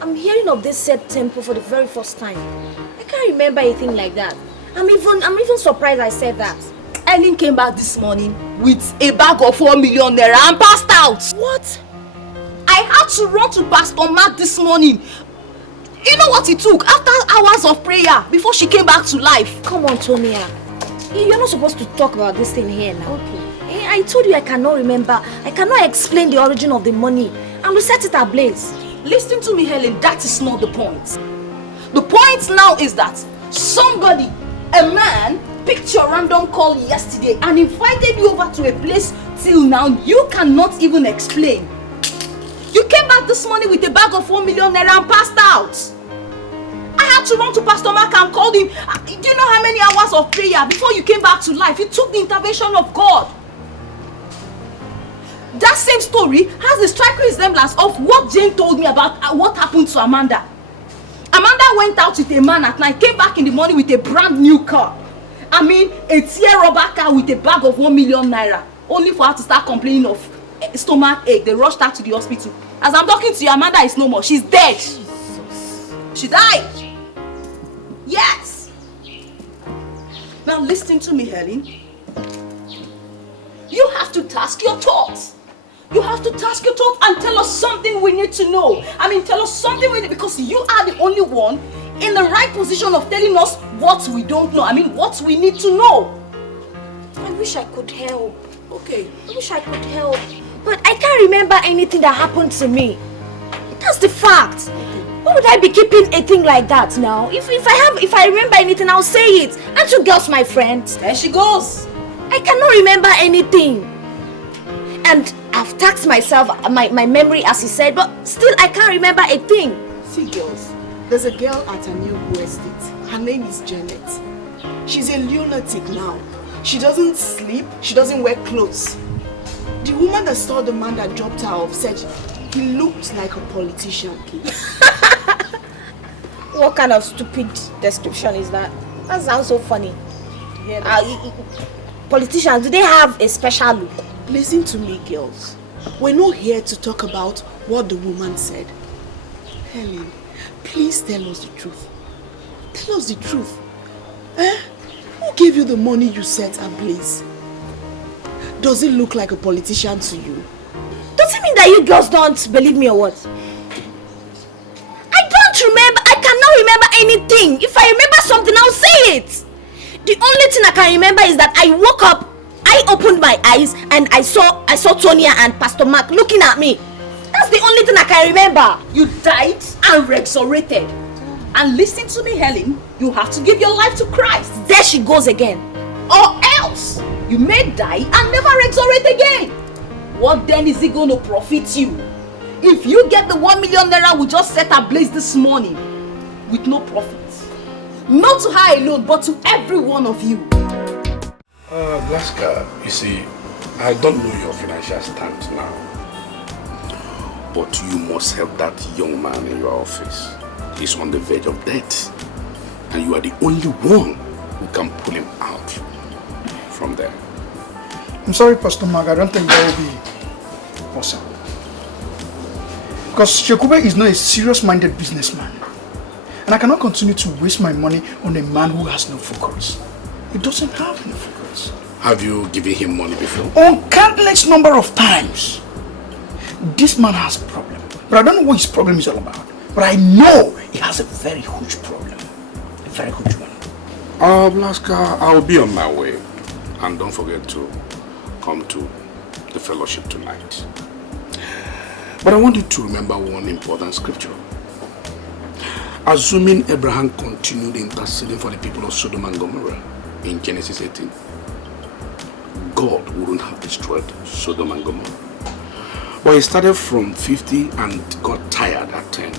I'm hearing of this said temple for the very first time. I can't remember anything like that. I'm even surprised I said that. Ellen came back this morning with a bag of 4 million naira and passed out. What? I had to run to Pastor Mark this morning. You know what it took? After hours of prayer, before she came back to life. Come on, Tonia. You're not supposed to talk about this thing here now. Okay. I told you I cannot remember. I cannot explain the origin of the money. And we set it ablaze. Listen to me, Helen. That is not the point. The point now is that somebody, a man, picked your random call yesterday and invited you over to a place till now you cannot even explain. You came back this morning with a bag of 4 million naira and passed out. I had to run to Pastor Mark and call him. Do you know how many hours of prayer before you came back to life? You took the intervention of God. That same story has the striking resemblance of what Jane told me about what happened to Amanda. Amanda went out with a man at night, came back in the morning with a brand new car. I mean, a tear rubber car with a bag of 1 million naira. Only for her to start complaining of stomach ache. They rushed her to the hospital. As I'm talking to you, Amanda is no more. She's dead. Jesus. She died. Yes. Now listen to me, Helen. You have to task your thoughts. You have to task your thought and tell us something we need to know. I mean, tell us something we need, because you are the only one in the right position of telling us what we don't know. I mean, what we need to know. I wish I could help. Okay. I wish I could help. But I can't remember anything that happened to me. That's the fact. Why would I be keeping a thing like that now? If I remember anything, I'll say it. Aren't you girls my friends? There she goes. I cannot remember anything. And I've taxed myself, my memory as he said, but still I can't remember a thing. See girls, there's a girl at a new estate. Her name is Janet. She's a lunatic now. She doesn't sleep, she doesn't wear clothes. The woman that saw the man that dropped her off said he looked like a politician. What kind of stupid description is that? That sounds so funny. Politicians, do they have a special look? Listen to me, girls. We're not here to talk about what the woman said. Helen, please tell us the truth. Tell us the truth. Who gave you the money you set ablaze? Does it look like a politician to you? Does it mean that you girls don't believe me or what? I don't remember. I cannot remember anything. If I remember something, I'll say it. The only thing I can remember is that I woke up, I opened my eyes, and I saw Tonya and Pastor Mark looking at me. That's the only thing I can remember. You died and resurrected. And listen to me, Helen. You have to give your life to Christ. There she goes again. Or else, you may die and never resurrect again. What then is it going to profit you? If you get the 1 million naira we just set ablaze this morning with no profit. Not to her alone, but to every one of you. Blaska, you see, I don't know your financial stance now. But you must help that young man in your office. He's on the verge of death. And you are the only one who can pull him out from there. I'm sorry, Pastor Mark, I don't think that will be possible. Because Chukwuemeka is not a serious-minded businessman. And I cannot continue to waste my money on a man who has no focus. He doesn't have any focus. Have you given him money before? On countless number of times. This man has a problem. But I don't know what his problem is all about. But I know he has a very huge problem. A very huge one. Blaska, I'll be on my way. And don't forget to come to the fellowship tonight. But I want you to remember one important scripture. Assuming Abraham continued interceding for the people of Sodom and Gomorrah in Genesis 18, God wouldn't have destroyed Sodom and Gomorrah. But he started from 50 and got tired at 10.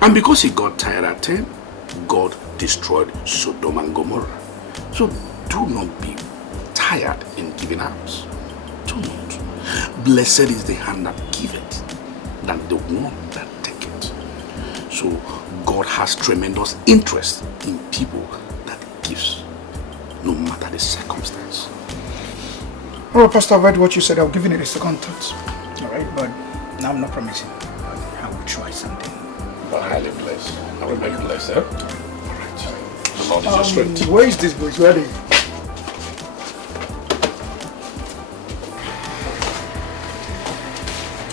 And because he got tired at 10, God destroyed Sodom and Gomorrah. So do not be tired in giving out. Do not. Blessed is the hand that giveth, than the one that taketh. So God has tremendous interest in people that gives, no matter the circumstance. Oh, Pastor, I've heard what you said. I'll give it a second thought. Alright, but now I'm not promising. I will try something. But highly blessed. I will make you blessed, eh? Alright. The Lord is your strength. Where is this boy? Where are they?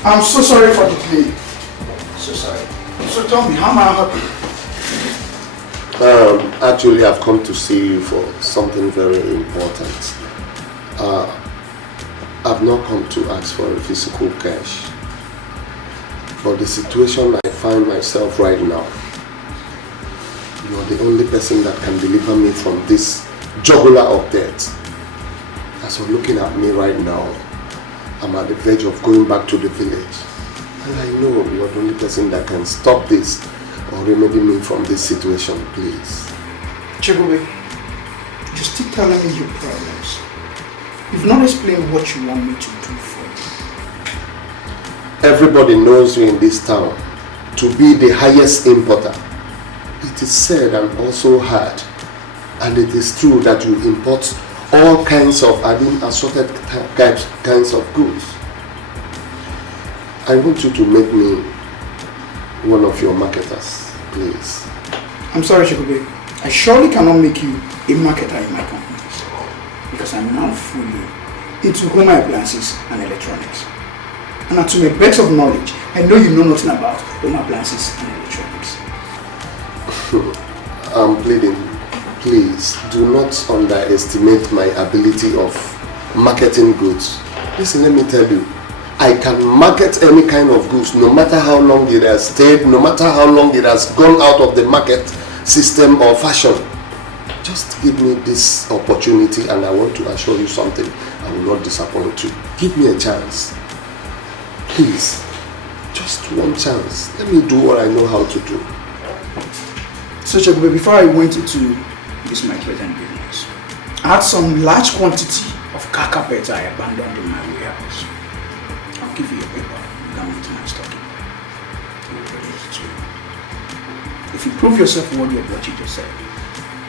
I'm so sorry for the delay. So sorry. So tell me, how may I help you? Actually, I've come to see you for something very important. I've not come to ask for a physical cash. But the situation I find myself right now, you are the only person that can deliver me from this jugular of death. As you're looking at me right now, I'm at the verge of going back to the village. And I know you're the only person that can stop this or remedy me from this situation, please. Chukwuemeka, you're still telling me your problems. You've not explained what you want me to do for you. Everybody knows you in this town to be the highest importer. It is said and also heard, and it is true that you import all kinds of assorted kinds of goods. I want you to make me one of your marketers, please. I'm sorry, Chukwuemeka. I surely cannot make you a marketer in my company because I'm now fully into home appliances and electronics. And to my best of knowledge, I know you know nothing about home appliances and electronics. I'm pleading, please do not underestimate my ability of marketing goods. Listen, let me tell you, I can market any kind of goods, no matter how long it has stayed, no matter how long it has gone out of the market system or fashion. Just give me this opportunity and I want to assure you something. I will not disappoint you. Give me a chance. Please, just one chance. Let me do what I know how to do. So Chukwuemeka, before I went into this my present business, I had some large quantity of car carpets I abandoned in my warehouse. I'll give you a paper. You can move to my stocking. If you prove yourself worthy of what you just said,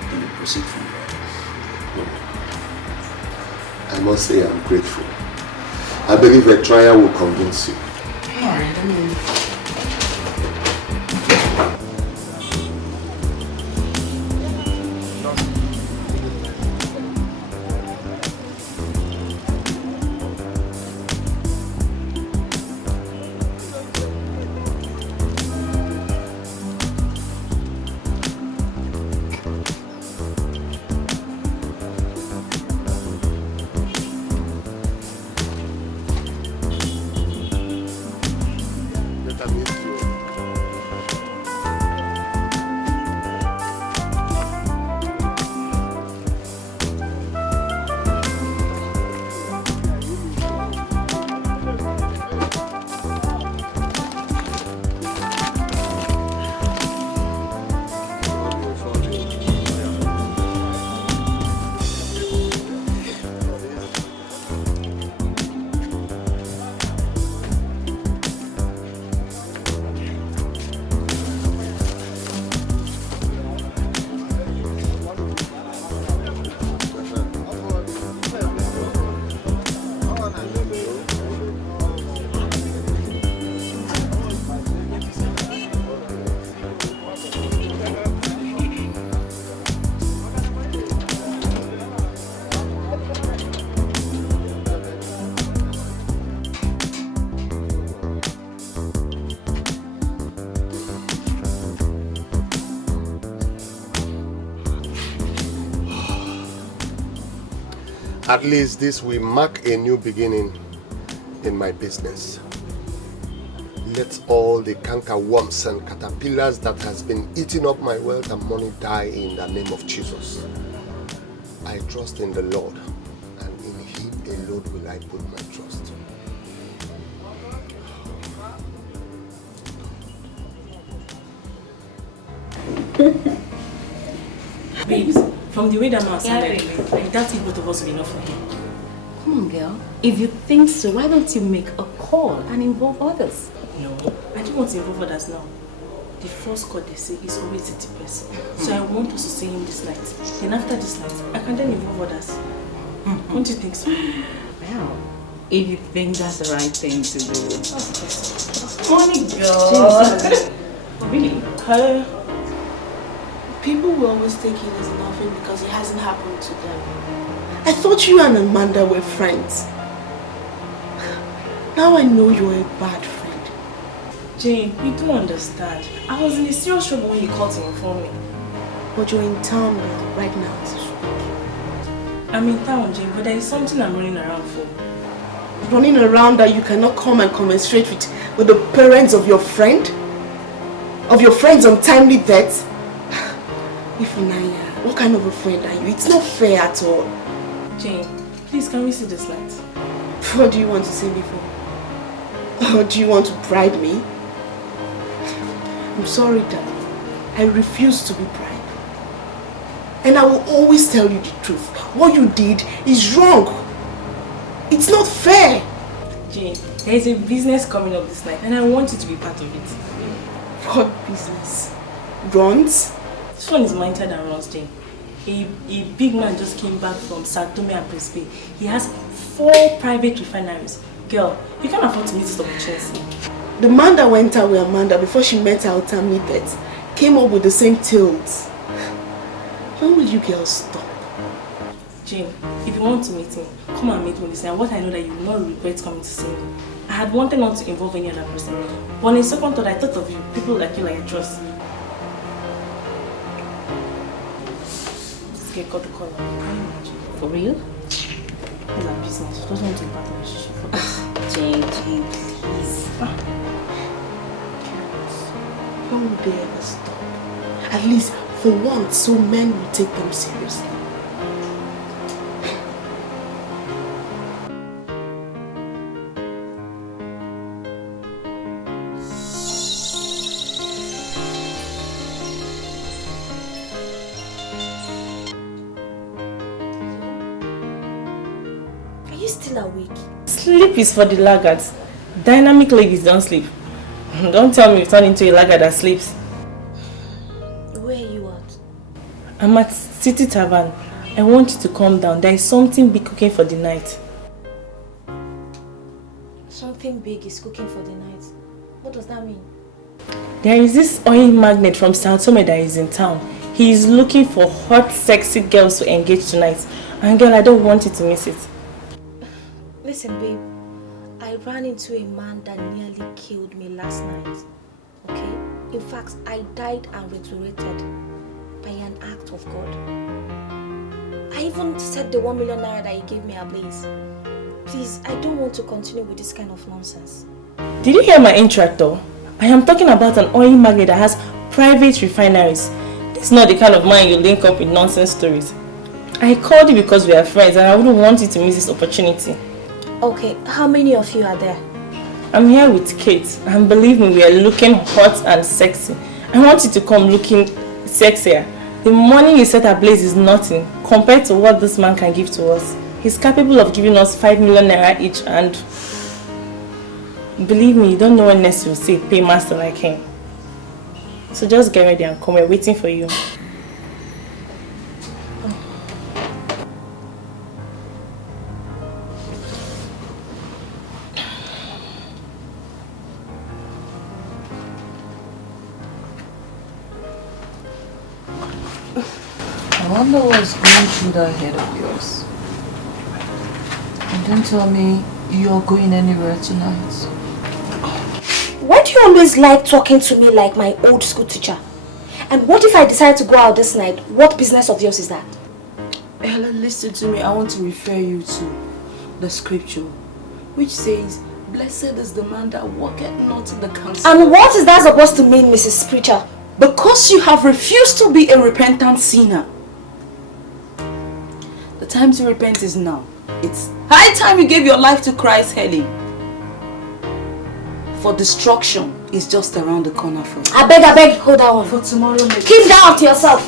then we'll proceed from there. I must say I'm grateful. I believe a trial will convince you. Alright, I mean... At least this will mark a new beginning in my business. Let all the cankerworms and caterpillars that has been eating up my wealth and money die in the name of Jesus. I trust in the Lord, and in Him alone will I put my trust. Babes, from the way that man sounded, I doubt if both of us will be enough for him. Come on, girl. If you think so, why don't you make a call and involve others? No, I don't want to involve others now. The first call they say is always the person. So I want us to see him this night. Then after this night, I can then involve others. Don't you think so? Well, if you think that's the right thing to do. Of course. Funny girl. Really? People will always take it as nothing because it hasn't happened to them. I thought you and Amanda were friends. Now I know you're a bad friend. Jane, you don't understand. I was in a serious trouble when you called to inform me. But you're in town now, right now. I'm in town, Jane, but there is something I'm running around for. Running around that you cannot come and commensurate with the parents of your friend? Of your friend's untimely death? Ifunanya, what kind of a friend are you? It's not fair at all. Jane, please can we see this light? What do you want to see me for? Or do you want to bribe me? I'm sorry, darling. I refuse to be bribed. And I will always tell you the truth. What you did is wrong. It's not fair. Jane, there is a business coming up this night and I want you to be part of it. What business? Runs? This one is mightier than runs, Jane. A big man just came back from Sao Tome and Principe. He has 4 private refineries. Girl, you can't afford to miss this opportunity. The man that went out with Amanda before she met her untimely death came up with the same tales. When will you girls stop? Jane, if you want to meet me, come and meet me this night. What I know that you will not regret coming to see me. I had wanted not to involve any other person. But on a second thought, I thought of you. People like you, like I trust. This girl got the call. For real? It's her business. She doesn't want to impact the relationship. Jane, please. When will they ever stop? At least for once, so men will take them seriously. Are you still awake? Sleep is for the laggards. Dynamic ladies don't sleep. Don't tell me you've turned into a laggard that sleeps. Where are you at? I'm at City Tavern. I want you to calm down. There is something big cooking for the night. Something big is cooking for the night. What does that mean? There is this oil magnate from South Tome that is in town. He is looking for hot, sexy girls to engage tonight. And girl, I don't want you to miss it. Listen, babe. I ran into a man that nearly killed me last night. Okay? In fact, I died and resurrected by an act of God. I even set the 1 million naira that he gave me ablaze. Please, I don't want to continue with this kind of nonsense. Did you hear my intro though? I am talking about an oil magnate that has private refineries. This is not the kind of man you link up with nonsense stories. I called you because we are friends and I wouldn't want you to miss this opportunity. Okay, how many of you are there? I'm here with Kate, and believe me, we are looking hot and sexy. I want you to come looking sexier. The money you set ablaze is nothing compared to what this man can give to us. He's capable of giving us 5 million naira each, and believe me, you don't know when next you'll say paymaster like him. So just get ready and come, we're waiting for you. I wonder what's going through that head of yours. And don't tell me you're going anywhere tonight. Why do you always like talking to me like my old school teacher? And what if I decide to go out this night? What business of yours is that? Ella, listen to me. I want to refer you to the scripture, which says, "Blessed is the man that walketh not in the counsel." And what is that supposed to mean, Mrs. Preacher? Because you have refused to be a repentant sinner. The time to repent is now. It's high time you gave your life to Christ, Helly. For destruction is just around the corner from you. I beg, hold that one. For tomorrow, keep that to yourself.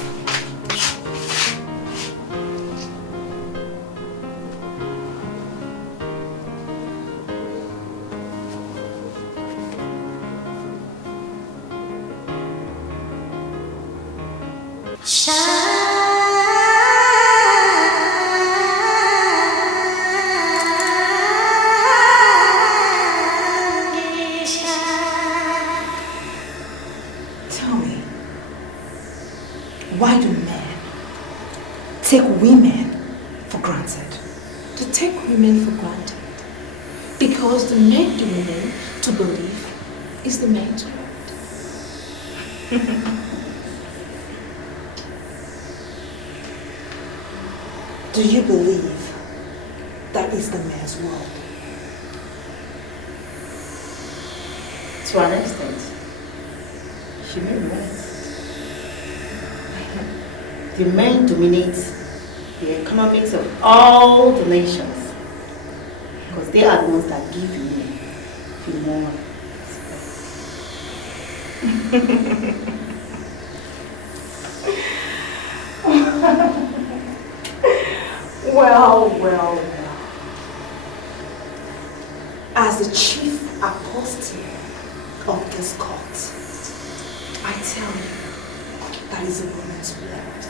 Why do men take women for granted? To take women for granted. Because the men to women to believe is the man to want. Do you believe that is the man's world? To an extent, she may be right. The men dominate the economics of all the nations because they are the ones that give women the more Well. As the chief apostle of this cult, I tell you, that is a woman's blood.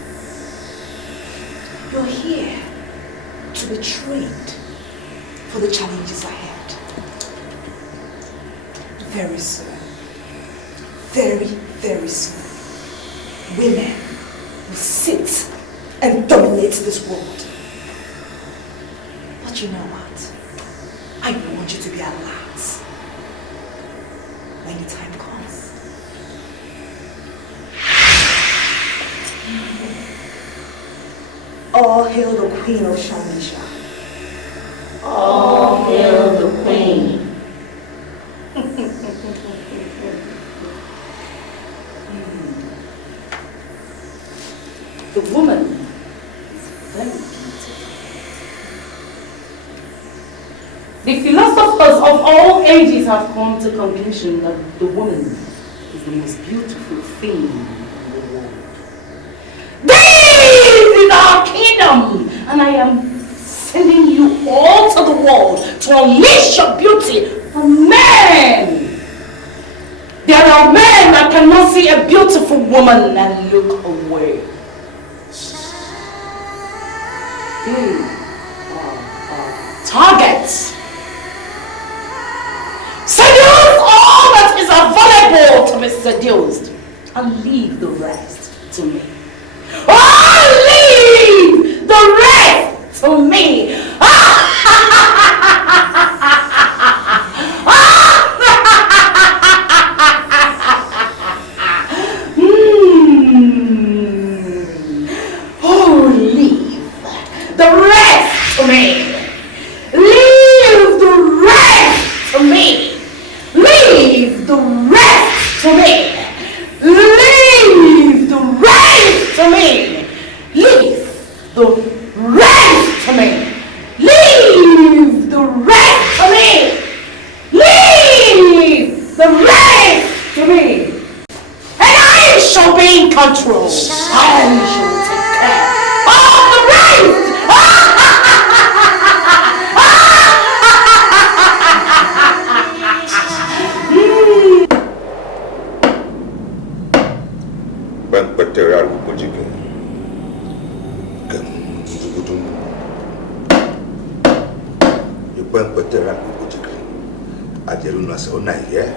You're here to be trained for the challenges ahead. Very soon, very soon, women will sit and dominate this world. But you know what? I want you to be alert. when the time comes. All hail the Queen of Shangisha. All hail the Queen. The woman is very beautiful. The philosophers of all ages have come to the conclusion that the woman is the most beautiful thing in the world. This is our kingdom, and I am sending you all to the world to unleash your beauty on men. There are men that cannot see a beautiful woman and look away. They are targets. Seduce all that is available to be seduced and leave the rest to me. Oh, leave the rest to me. Oh, leave the rest to me. Leave the rest to me. Leave the rest to me. Leave the rest to me. Leave the rest to me. Leave the rest to me. Leave the rest to me. And I shall be in control. I shall take care of the rest. Material Bujiki. You burn material Bujiki. Adeluna Sona here.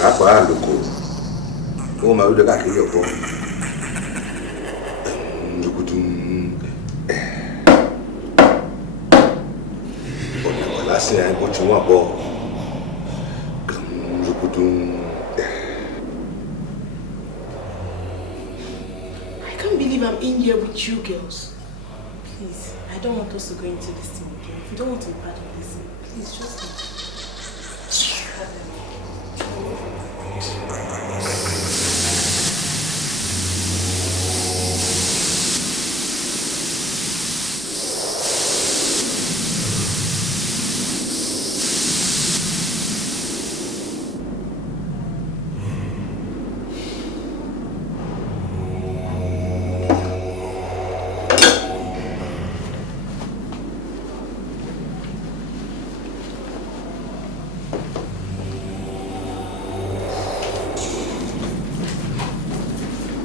Apa loko. Oh, my udah kaki yo po. I can't believe I'm in here with you girls. Please, I don't want us to go into this thing again. If you don't want to be part of this thing, please just leave.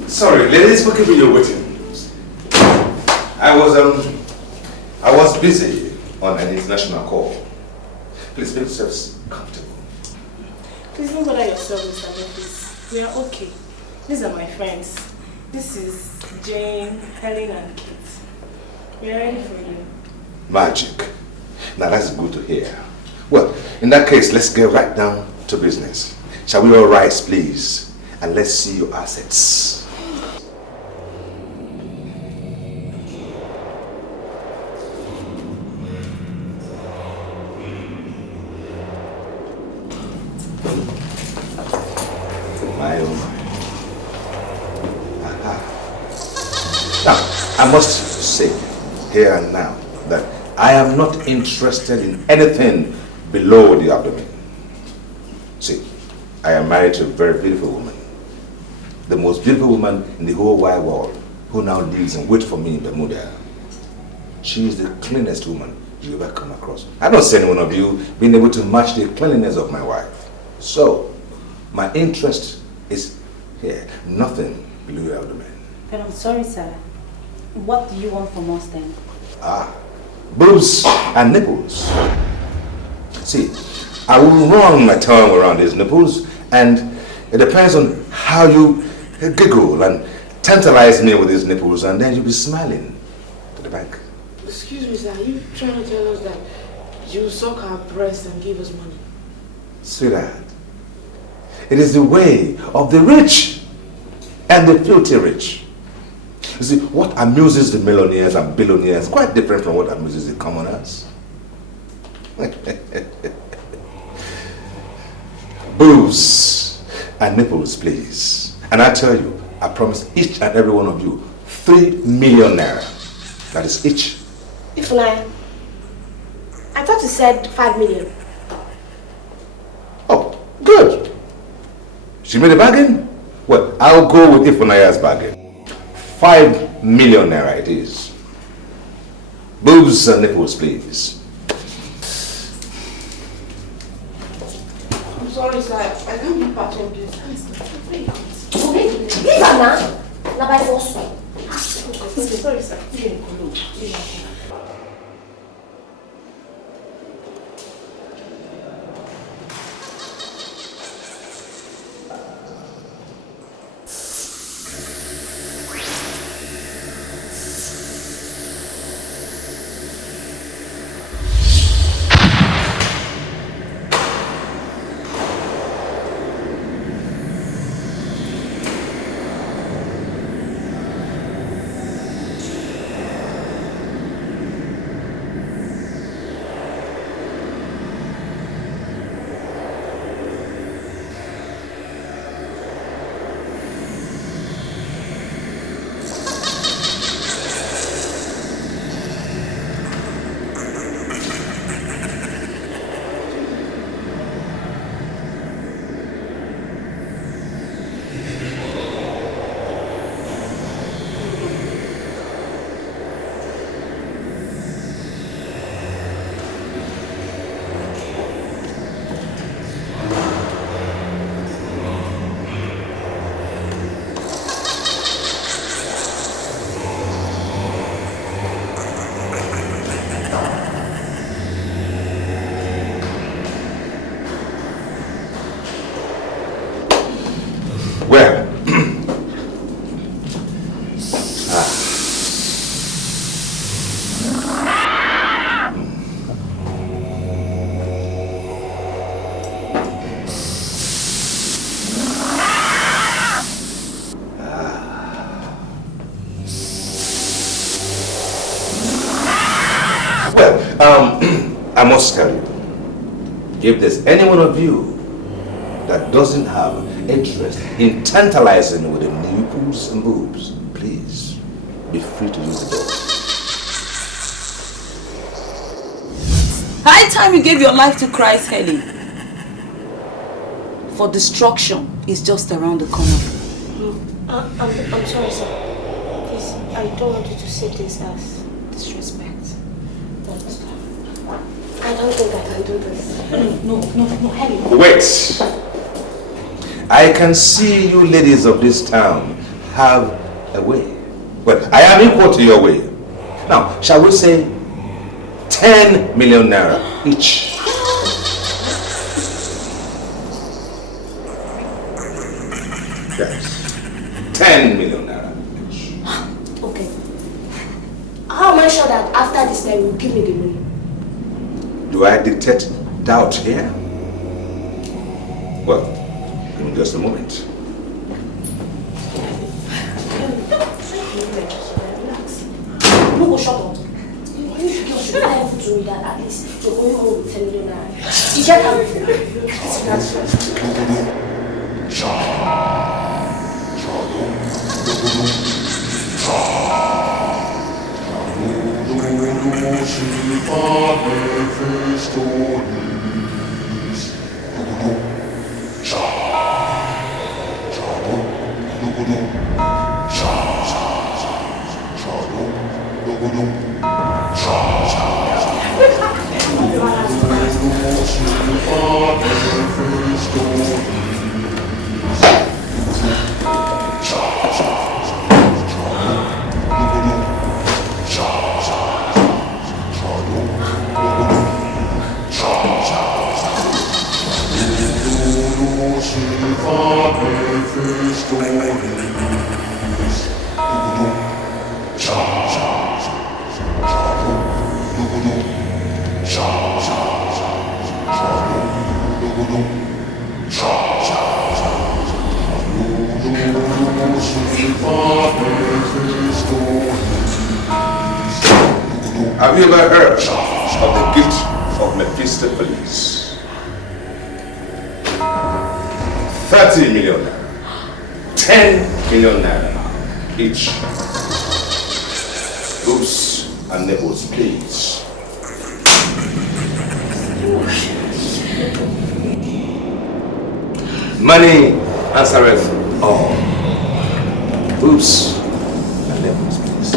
Sorry, ladies, for keeping you waiting. I was busy on an international call. Please make yourselves comfortable. Please don't bother yourself, Mr. Memphis. We are okay. These are my friends. This is Jane, Helen, and Kate. We are ready for you. Magic. Now that's good to hear. Well, in that case, let's get right down to business. Shall we all rise, please? And let's see your assets. I must say here and now that I am not interested in anything below the abdomen. See, I am married to a very beautiful woman. The most beautiful woman in the whole wide world, who now lives and waits for me in Bermuda. She is the cleanest woman you ever come across. I don't see any one of you being able to match the cleanliness of my wife. So, my interest is here, nothing below your abdomen. But I'm sorry, sir. What do you want from us then? Boobs and nipples. See, I will run my tongue around these nipples, and it depends on how you giggle and tantalize me with these nipples, and then you'll be smiling to the like? Excuse me, sir. Are you trying to tell us that you suck our breasts and give us money? Sweetheart, it is the way of the rich and the filthy rich. You see, what amuses the millionaires and billionaires is quite different from what amuses the commoners. Boobs and nipples, please. And I tell you, I promise each and every one of you 3 million naira. That is each. Ifunaya, I thought you said 5 million. Oh, good. She made a bargain? Well, I'll go with Ifunaya's bargain. 5 million naira it is. Boobs and nipples, please. I'm sorry, sir. I can't be part of this. Leave her now. Now by force. Okay, sorry, sir. I must tell you, if there's any one of you that doesn't have interest in tantalizing with the nipples and boobs, please be free to use the door. High time you gave your life to Christ, Helen. For destruction is just around the corner. I'm sorry, sir. Please, I don't want you to see this as disrespect. I don't think I can do this. No, Helen. Wait! I can see you ladies of this town have a way. Well, I am equal to your way. Now, shall we say 10 million naira each? Yes. 10 million naira each. Okay. How am I sure that after this night you will give me the money? Do I detect doubt here? Well, in just a moment. No, go shut up. You should have to me that at least you're going home with 10 million naira. You can't Have you ever heard of the gift of Mephistopheles? 30 million naira, 10 million naira each. Boobs and nipples, please. Money answereth all. Boobs and nipples, please.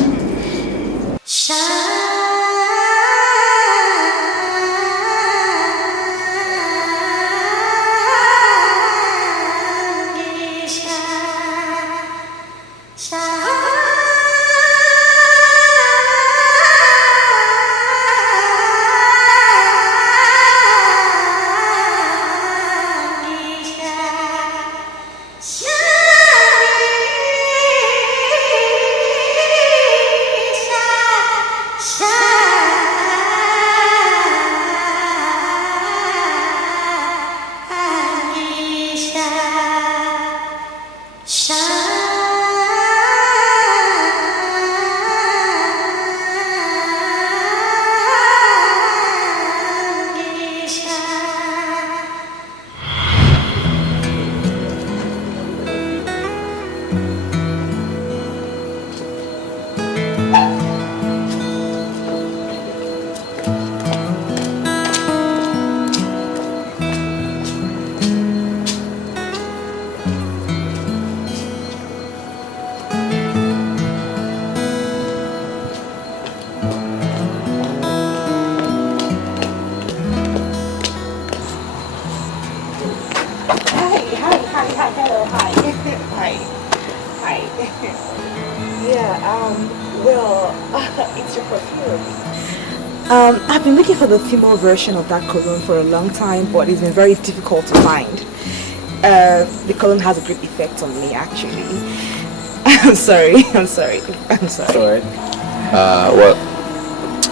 I've been looking for the female version of that cologne for a long time, but it's been very difficult to find. The cologne has a great effect on me, actually. I'm sorry. It's alright. Well,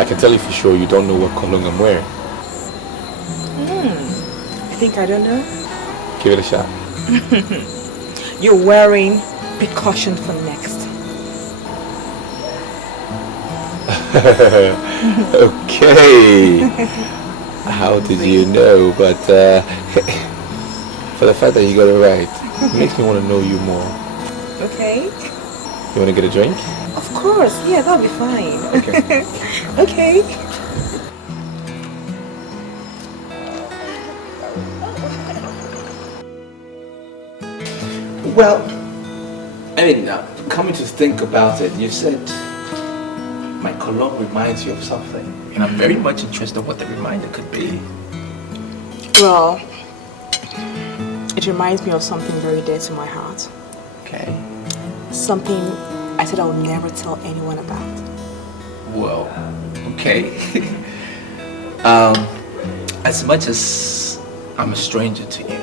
I can tell you for sure you don't know what cologne I'm wearing. I think I don't know. Give it a shot. You're wearing precaution for next. Okay. How did you know? But for the fact that you got it right, it makes me want to know you more. Okay. You want to get a drink? Of course. Yeah, that'll be fine. Okay. Okay. Well, I mean, coming to think about it, you said my cologne reminds you of something, and I'm very much interested in what the reminder could be. Well, it reminds me of something very dear to my heart. Okay. Something I said I would never tell anyone about. Well, okay. As much as I'm a stranger to you,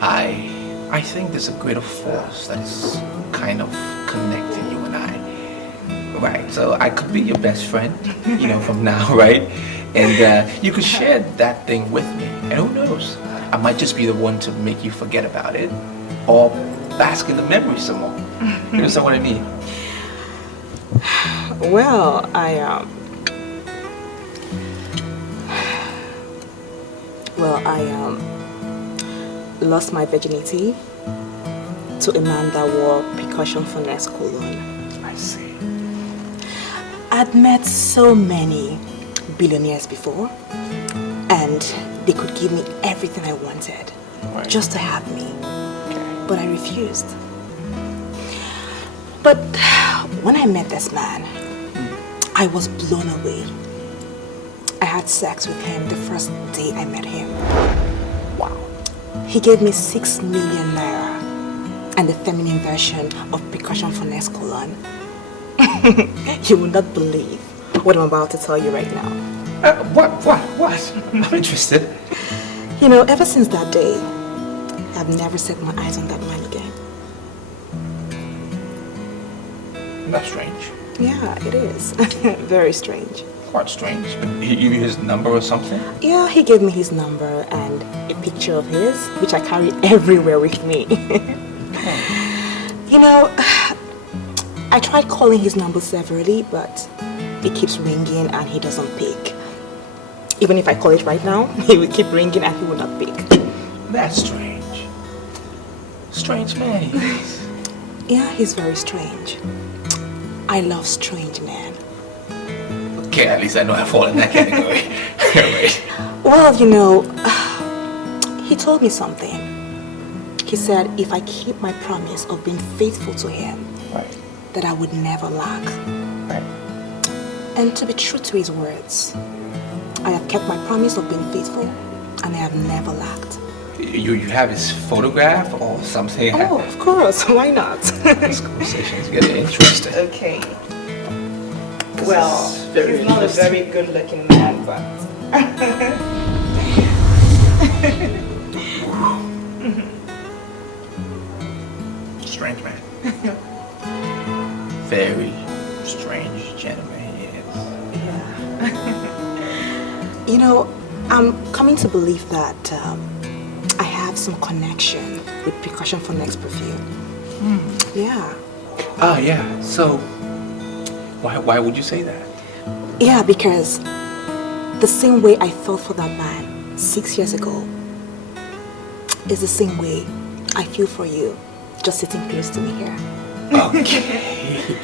I think there's a greater force that is kind of connecting you and I. Right, so I could be your best friend, you know, from now, right? And you could share that thing with me. And who knows? I might just be the one to make you forget about it or bask in the memory some more. You understand what I mean? Well, I lost my virginity to a man that wore precaution for next cologne. I see. I'd met so many billionaires before, and they could give me everything I wanted, right, just to have me. Okay. But I refused. But when I met this man, I was blown away. I had sex with him the first day I met him. Wow. He gave me 6 million naira and the feminine version of precaution for next cologne. You will not believe what I'm about to tell you right now. What? I'm interested. You know, ever since that day, I've never set my eyes on that man again. That's strange. Yeah, it is. Very strange. quite strange. But he gave you his number or something? Yeah, he gave me his number and a picture of his, which I carry everywhere with me. You know, I tried calling his number severally, but it keeps ringing and he doesn't pick. Even if I call it right now, he will keep ringing and he will not pick. That's strange. Strange man. Yeah, he's very strange. I love strange men. Okay, at least I know I fall in that category. Right. Well, you know, he told me something. He said if I keep my promise of being faithful to him, right, that I would never lack. Right. And to be true to his words, I have kept my promise of being faithful and I have never lacked. You have his photograph or something? Oh, of course. Why not? This conversation is getting interesting. Okay. Well, he's not a very good-looking man, but... Strange man. Very strange gentleman he is. Yeah. You know, I'm coming to believe that I have some connection with Percussion for Next Perfume. Yeah. Ah, yeah. So, why would you say that? Yeah, because the same way I felt for that man 6 years ago is the same way I feel for you, just sitting close to me here. Okay.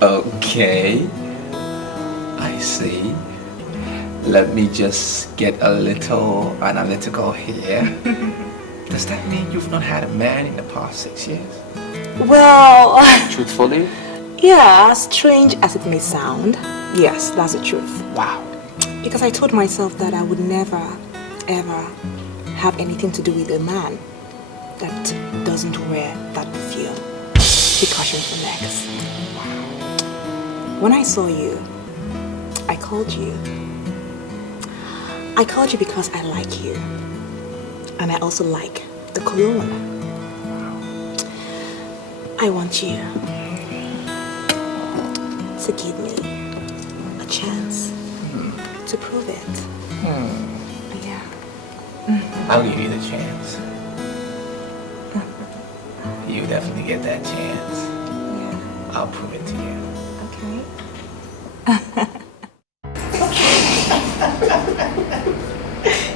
Okay. I see. Let me just get a little analytical here. Does that mean you've not had a man in the past 6 years? Well... Truthfully? Yeah, strange as it may sound, yes, that's the truth. Wow. Because I told myself that I would never, ever have anything to do with a man that doesn't wear that perfume. Percussion for Next. When I saw you, I called you. I called you because I like you. And I also like the cologne. I want you to give me a chance to prove it. Yeah. I'll give you the chance. You definitely get that chance. Yeah. I'll prove it to you. Okay.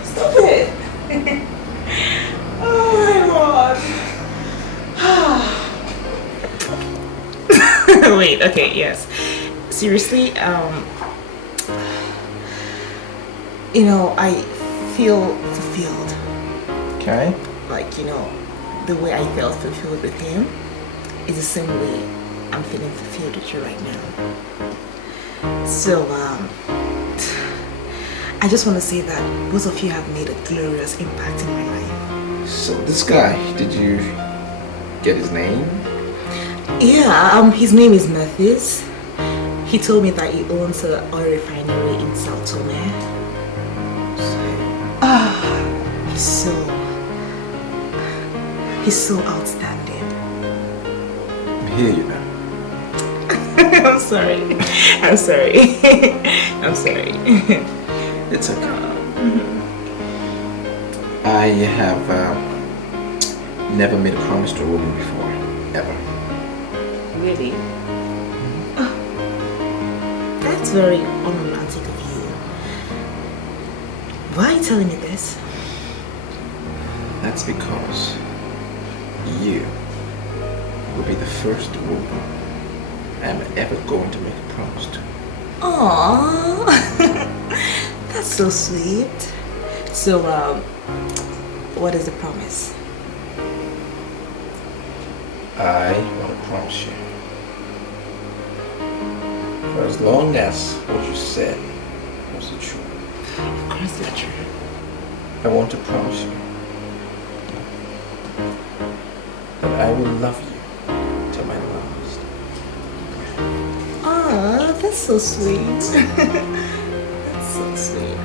Stop it. Oh my god. Wait, okay, yes. Seriously, you know, I feel fulfilled. Okay. Like, you know, the way I felt fulfilled with him is the same way I'm feeling fulfilled with you right now. So, I just want to say that both of you have made a glorious impact in my life. So this guy, did you get his name? Yeah, his name is Mephistopheles. He told me that he owns an oil refinery in South Tome. He's so outstanding. Here you know. I'm sorry. I'm sorry. I'm sorry. It's okay. I have never made a promise to a woman before, ever. Really? Oh, that's very unromantic of you. Why are you telling me this? That's because you will be the first woman I'm ever going to make a promise to. Aww, that's so sweet. So, what is the promise? I want to promise you, for as long as what you said was the truth. Of course the truth. I want to promise you that I will love you till my last. Aww, that's so sweet. That's so sweet.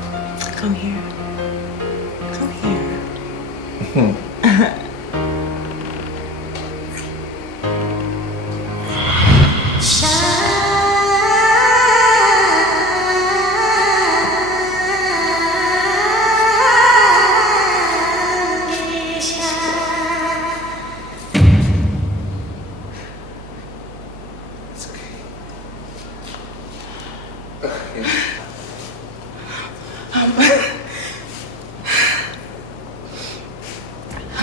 Come here. Come here. I'm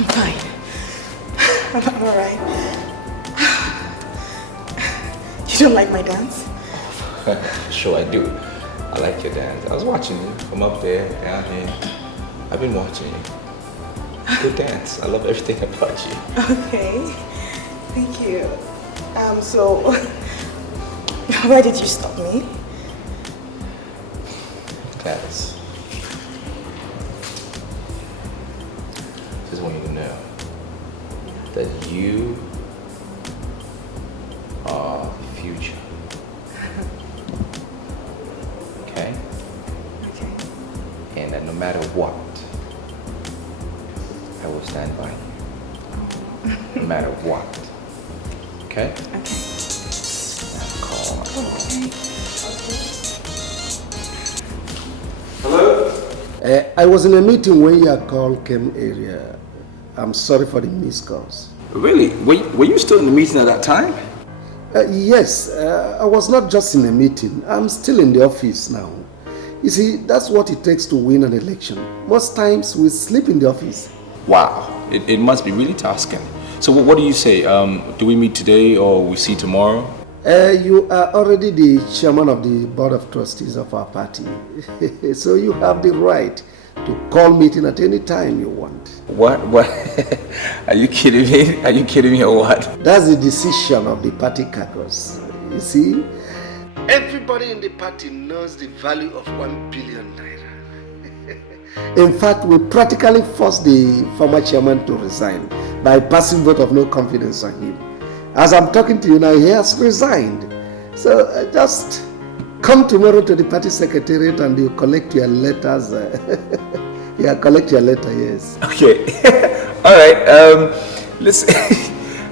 fine. I'm alright. You don't like my dance? Sure I do. I like your dance. I was watching you from up there, down here. I've been watching you. Good dance. I love everything about you. Okay. Thank you. So why did you stop me? Gladys. Just want you to know that you are the future. Okay? Okay. And that no matter what, I will stand by you. No matter what. Okay? Okay. Now call. Hello? I was in a meeting when your call came earlier. I'm sorry for the missed calls. Really? Were you still in the meeting at that time? Yes, I was not just in a meeting. I'm still in the office now. You see, that's what it takes to win an election. Most times we sleep in the office. Wow. It must be really tasking. So what do you say? Do we meet today or we see tomorrow? You are already the chairman of the board of trustees of our party. So you have the right to call meeting at any time you want. What? Are you kidding me? Are you kidding me or what? That's the decision of the party caucus. You see, everybody in the party knows the value of 1 billion naira. In fact, we practically forced the former chairman to resign by passing vote of no confidence on him. As I'm talking to you now, he has resigned. So just come tomorrow to the party secretariat and you collect your letters. Yeah, collect your letter, yes. Okay. All right. Listen,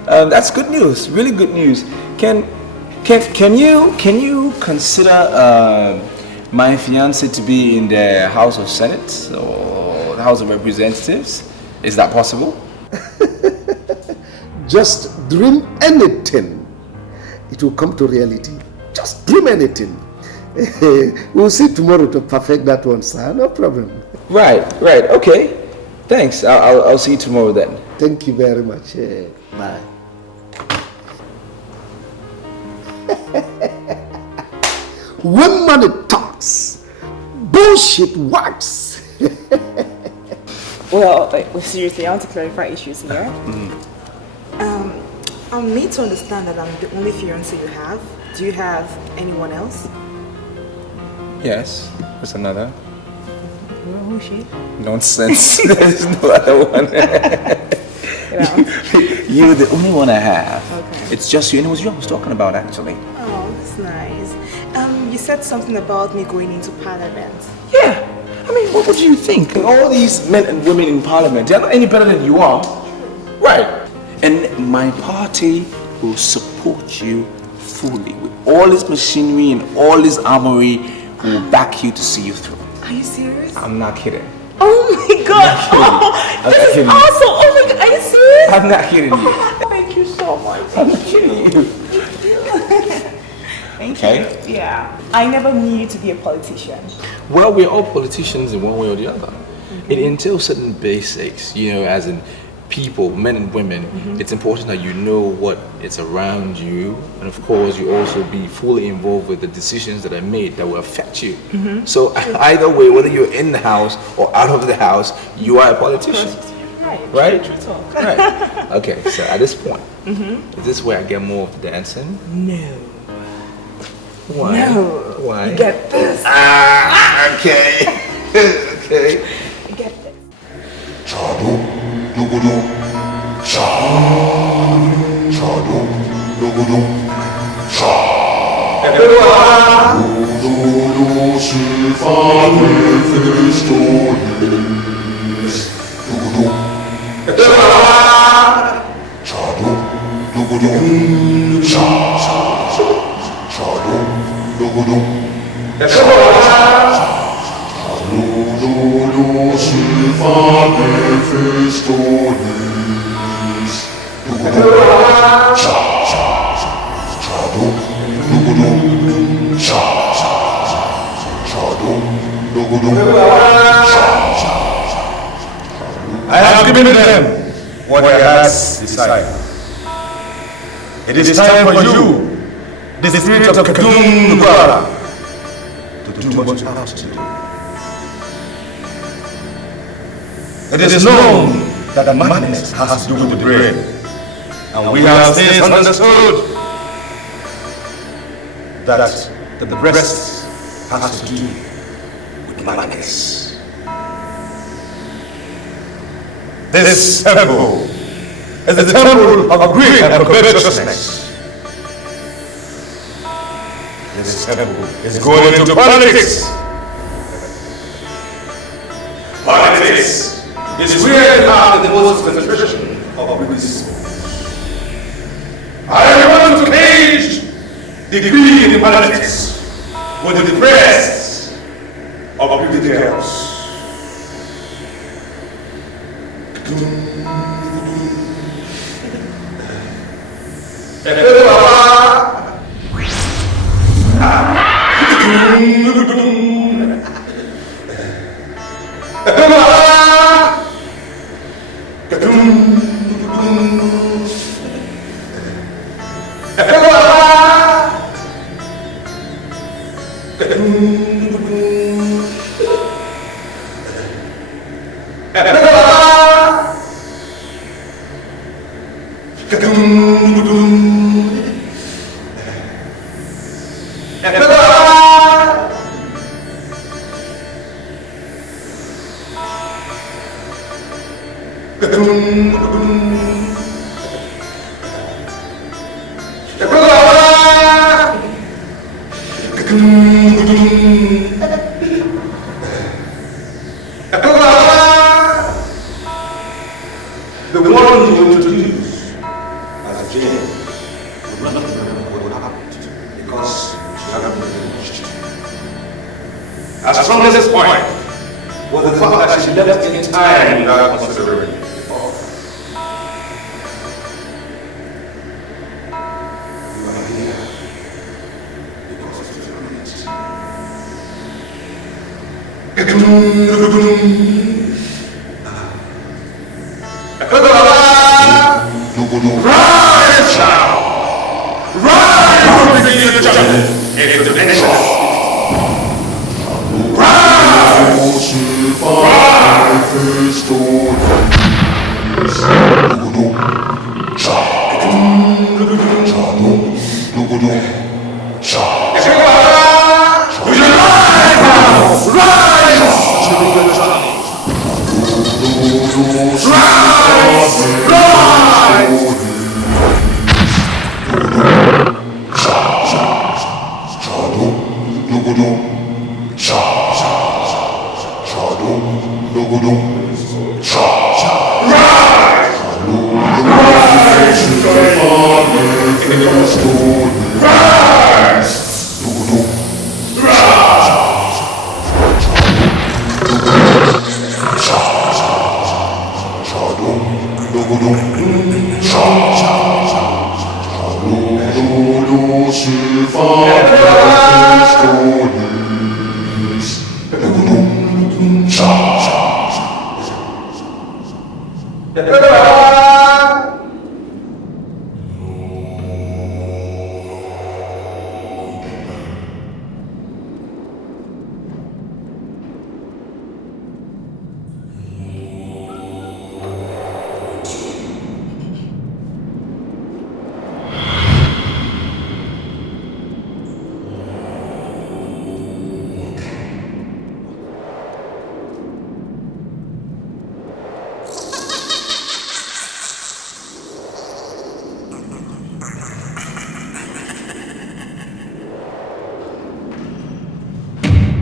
that's good news. Really good news. Can you consider my fiancée to be in the House of Senate or the House of Representatives? Is that possible? Just dream anything. It will come to reality. Just dream anything. We'll see tomorrow to perfect that one, sir. No problem. Right. Okay. Thanks. I'll see you tomorrow then. Thank you very much. Bye. When money talks, bullshit works. Well, seriously, I want to clarify issues here. I'm made to understand that I'm the only fiancé you have. Do you have anyone else? Yes. There's another. Who's she? Nonsense. There's no other one. You're the only one I have. Okay. It's just you, and it was you I was talking about actually. Oh, that's nice. You said something about me going into parliament. Yeah. I mean, what would you think? All these men and women in parliament, they're not any better than you are. Right. And my party will support you fully with all this machinery and all this armory. Will back you to see you through. Are you serious? I'm not kidding. Oh my god! This is awesome! Oh my god, are you serious? I'm not kidding you. Thank you so much. I'm not kidding you. Thank you. Yeah. I never knew you to be a politician. Well, we're all politicians in one way or the other. It entails certain basics, as in people, men and women. It's important that you know what is around you, and of course you also be fully involved with the decisions that are made that will affect you. So either way, whether you're in the house or out of the house, you are a politician. Right? Right. Okay, so at this point, is this where I get more of the dancing? No. Why? No. Why? You get this. Okay. Okay. You get this. Dugudum, cha, chadum, dugudum, cha. Dugudum, silver, Mephistopheles. Dugudum, chadum, dugudum, cha, chadum, dugudum, Dugudum, silver, Mephistopheles. Dugudum, cha, chadum, dugudum, cha. I have given them what their hearts desire. It is time for you, the spirit of Kadum Nubara, to do what you have to do. It is known that madness has to do with the brain, and we have since understood that the breast has to do with madness. This temple is the temple of greed and covetousness. This temple is going into politics. Politics is where you have the most concentration of greed. I want to cage the greed in politics with the breasts of greedy girls. The one you introduce as Jane would not remember what happened because she hadn't been finished. As from this point was the fact that she left in time without considering. You are here because of your Rise now! Rise from the jungle into the nation! Rise!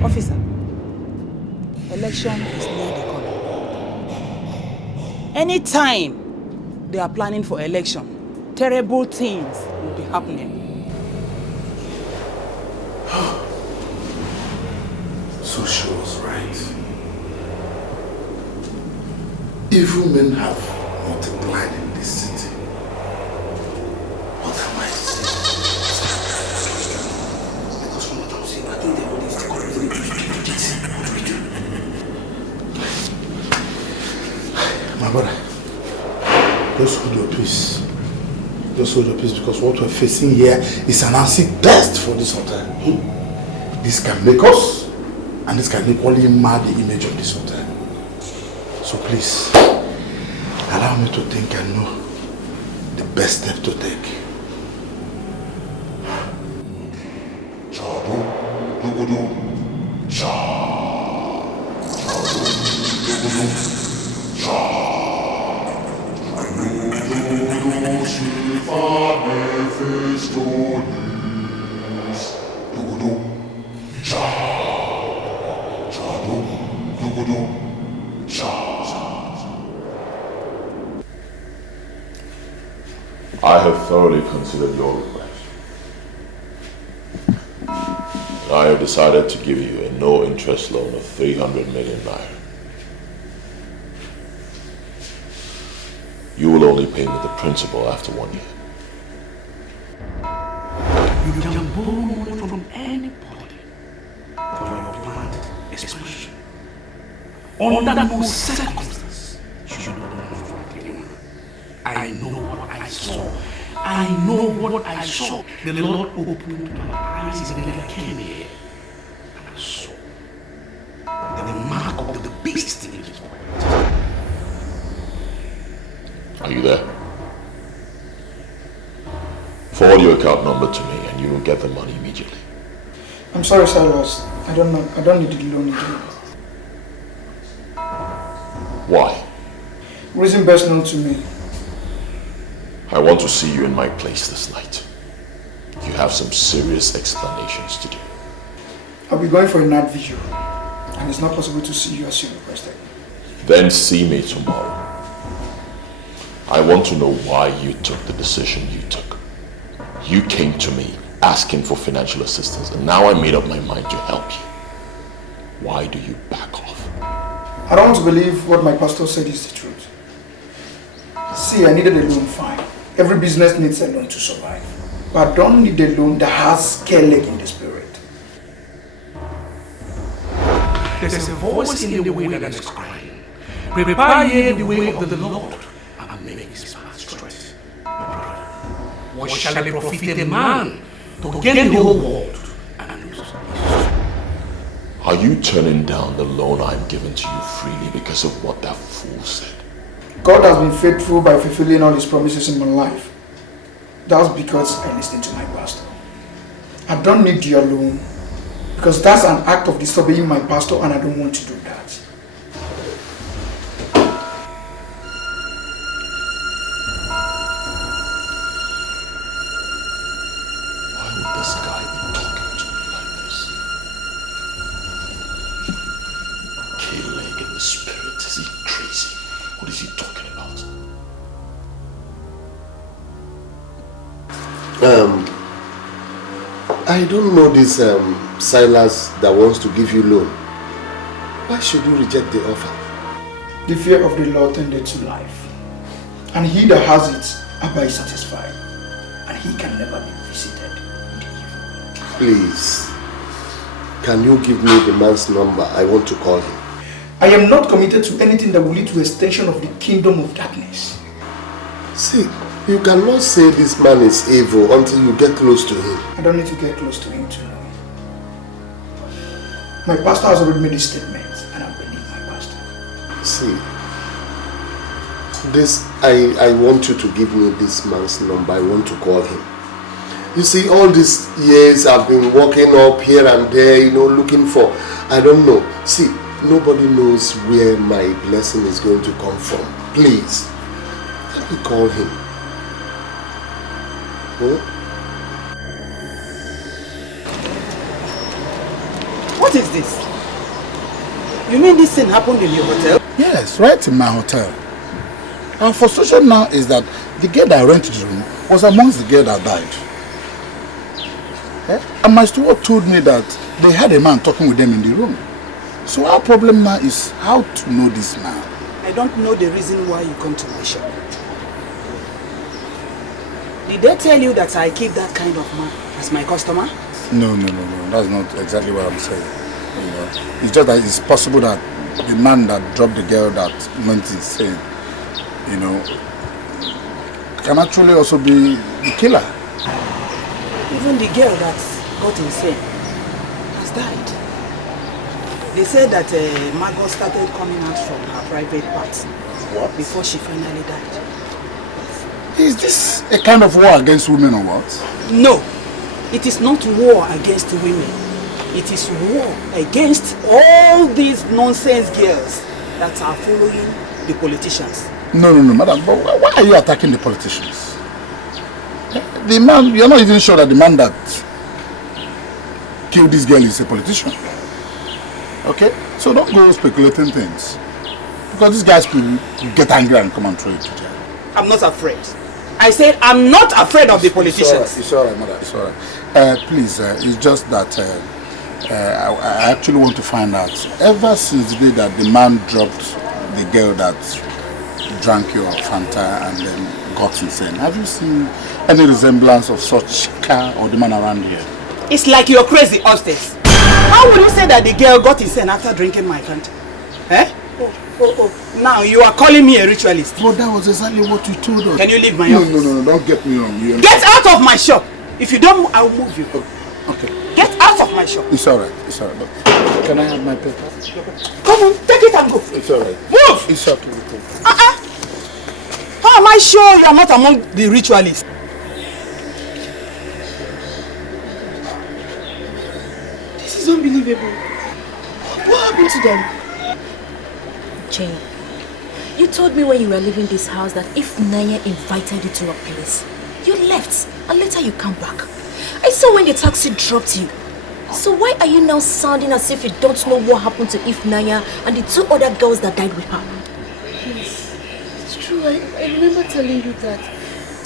Officer, election is near the corner. Anytime they are planning for election, terrible things will be happening. So she was right. Evil men have multiplied in this city. What am I saying? Because from what I'm saying, I think they've already correctly pushed it. What do we do? brother, just hold your peace. Just hold your peace, because what we're facing here is an acid test for this hotel. This can make us, and this can equally mar the image of this hotel. So please, allow me to think and know the best step to take. I have thoroughly considered your request. I have decided to give you a no-interest loan of 300 million naira. You will only pay me the principal after 1 year. You can borrow money from anybody for your planned expansion. Under no circumstance should you borrow from anyone. I know what I saw. I know what I saw. The Lord opened my eyes and then I came here. And I saw the mark of the beast in his pocket. Are you there? Forward your account number to me and you will get the money immediately. I'm sorry, Silas. I don't need the loan again. Why? Reason best known to me. I want to see you in my place this night. You have some serious explanations to do. I'll be going for a night vigil, and it's not possible to see you as you requested. Then see me tomorrow. I want to know why you took the decision you took. You came to me asking for financial assistance, and now I made up my mind to help you. Why do you back off? I don't want to believe what my pastor said is the truth. See, I needed a loan, fine. Every business needs a loan to survive. But I don't need a loan that has scale leg in the spirit. There's a voice in the way that is crying. Prepare ye the way of the Lord and make his path straight. What shall it profit a man to gain the whole world and lose his soul? Are you turning down the loan I'm giving to you freely because of what that fool said? God has been faithful by fulfilling all his promises in my life. That's because I listened to my pastor. I don't need your loan because that's an act of disobeying my pastor and I don't want to do that. Why would this guy be talking to me like this? K-leg in the spirit, is he crazy? What is he talking about? I don't know this Silas that wants to give you loan. Why should you reject the offer? The fear of the Lord tended to life. And he that has it abide satisfied. And he can never be visited with evil. Please, can you give me the man's number? I want to call him. I am not committed to anything that will lead to extension of the kingdom of darkness. See, you cannot say this man is evil until you get close to him. I don't need to get close to him to know him. My pastor has already made a statement and I believe my pastor. See, this, I want you to give me this man's number. I want to call him. You see, all these years I've been walking up here and there, looking for, I don't know. See, nobody knows where my blessing is going to come from. Please, let me call him. What is this? You mean this thing happened in your hotel? Yes, right in my hotel. Our frustration now is that the girl that rented the room was amongst the girls that died. And my steward told me that they had a man talking with them in the room. So our problem now is how to know this man. I don't know the reason why you come to my shop. Did they tell you that I keep that kind of man as my customer? No. That's not exactly what I'm saying. It's just that it's possible that the man that dropped the girl that went insane you know, can actually also be the killer. Even the girl that got insane has died. They said that Margot started coming out from her private parts. What? Before she finally died. Is this a kind of war against women or what? No, it is not war against women. It is war against all these nonsense girls that are following the politicians. No, madam, but why are you attacking the politicians? The man, you're not even sure that the man that killed this girl is a politician. Okay? So don't go speculating things. Because these guys could get angry and come and throw it to jail. I'm not afraid. I said I'm not afraid of the politicians. It's alright, mother. It's alright. Please, it's just that I actually want to find out. Ever since the day that the man dropped the girl that drank your Fanta and then got insane, have you seen any resemblance of such car or the man around here? It's like you're crazy upstairs. How would you say that the girl got insane after drinking my Fanta? Eh? Oh. Now you are calling me a ritualist. Well, that was exactly what you told us. Can you leave my office? No, don't get me wrong. Get out of my shop. If you don't, I will move you. Okay. Get out of my shop. It's alright. But can I have my paper? Come on, take it and go. It's alright. Move! It's okay. How am I sure you are not among the ritualists? This is unbelievable. What happened to them? Jane, you told me when you were leaving this house that if Naya invited you to a place, you left and later you come back. I saw when the taxi dropped you. So why are you now sounding as if you don't know what happened to Naya and the two other girls that died with her? Yes, it's true. I remember telling you that.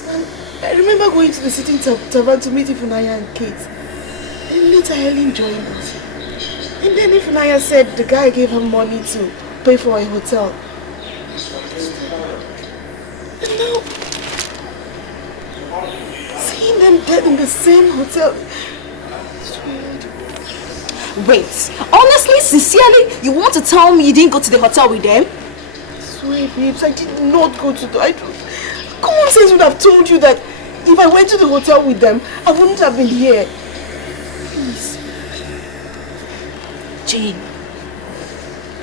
And I remember going to the sitting tavern to meet Naya and Kate. And later Helen joined us. And then Naya said the guy gave her money to pay for a hotel. And now, seeing them dead in the same hotel. It's weird. Wait, honestly, sincerely, you want to tell me you didn't go to the hotel with them? I swear, babes, I did not go to the... Common sense would have told you that if I went to the hotel with them, I wouldn't have been here. Please. Jane,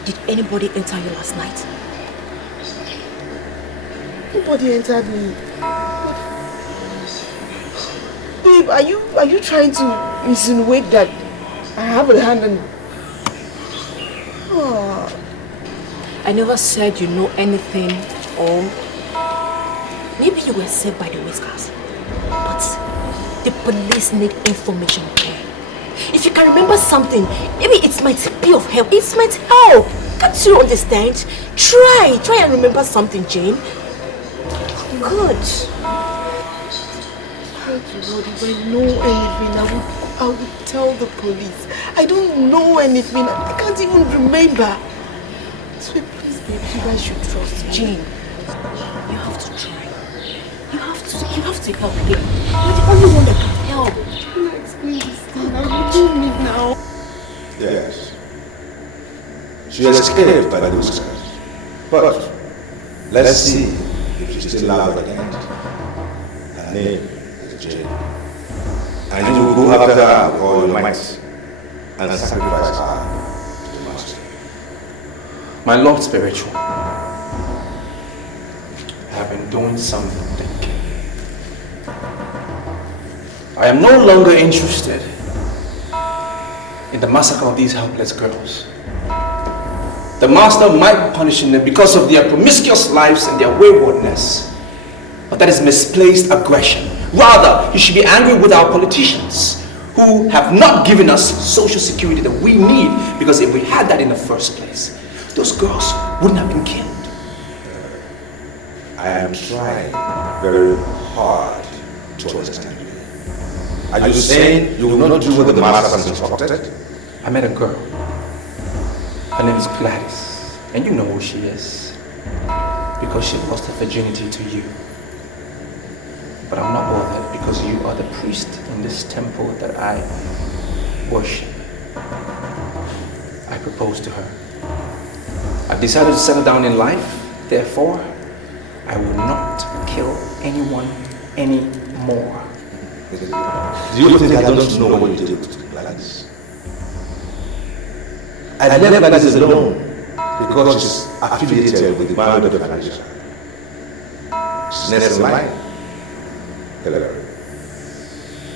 did anybody enter you last night? Nobody entered me. Babe, are you trying to insinuate that I have a hand in... Oh. I never said you know anything, or maybe you were saved by the whiskers. But the police need information here. If you can remember something, maybe it might be of help. It might help. Can't you understand? Try and remember something, Jane. Good. Thank you, Lord. If I know anything, I would tell the police. I don't know anything. I can't even remember. So please, babe, you guys should trust me. Jane, you have to try. You have to help him. You're the only one that can help. Can I explain this thing? I'm doing it now. Yes. She escaped by the whiskers. But let's see if she's still alive at the end. Her name is Jane. And you will go after her with all your might and sacrifice her to the master. My Lord Spiritual, I have been doing something. I am no longer interested in the massacre of these helpless girls. The master might be punishing them because of their promiscuous lives and their waywardness. But that is misplaced aggression. Rather, you should be angry with our politicians who have not given us social security that we need, because if we had that in the first place, those girls wouldn't have been killed. I am trying very hard to understand you. Are you saying you will not do what the master has instructed? I met a girl. Her name is Gladys, and you know who she is, because she lost her virginity to you. But I'm not bothered, because you are the priest in this temple that I worship. I proposed to her. I've decided to settle down in life, therefore, I will not kill anyone anymore. Do you think I don't know what you did with Gladys? I left Gladys alone because she's affiliated with the maid of Shangisha. She's next in line. Hilary.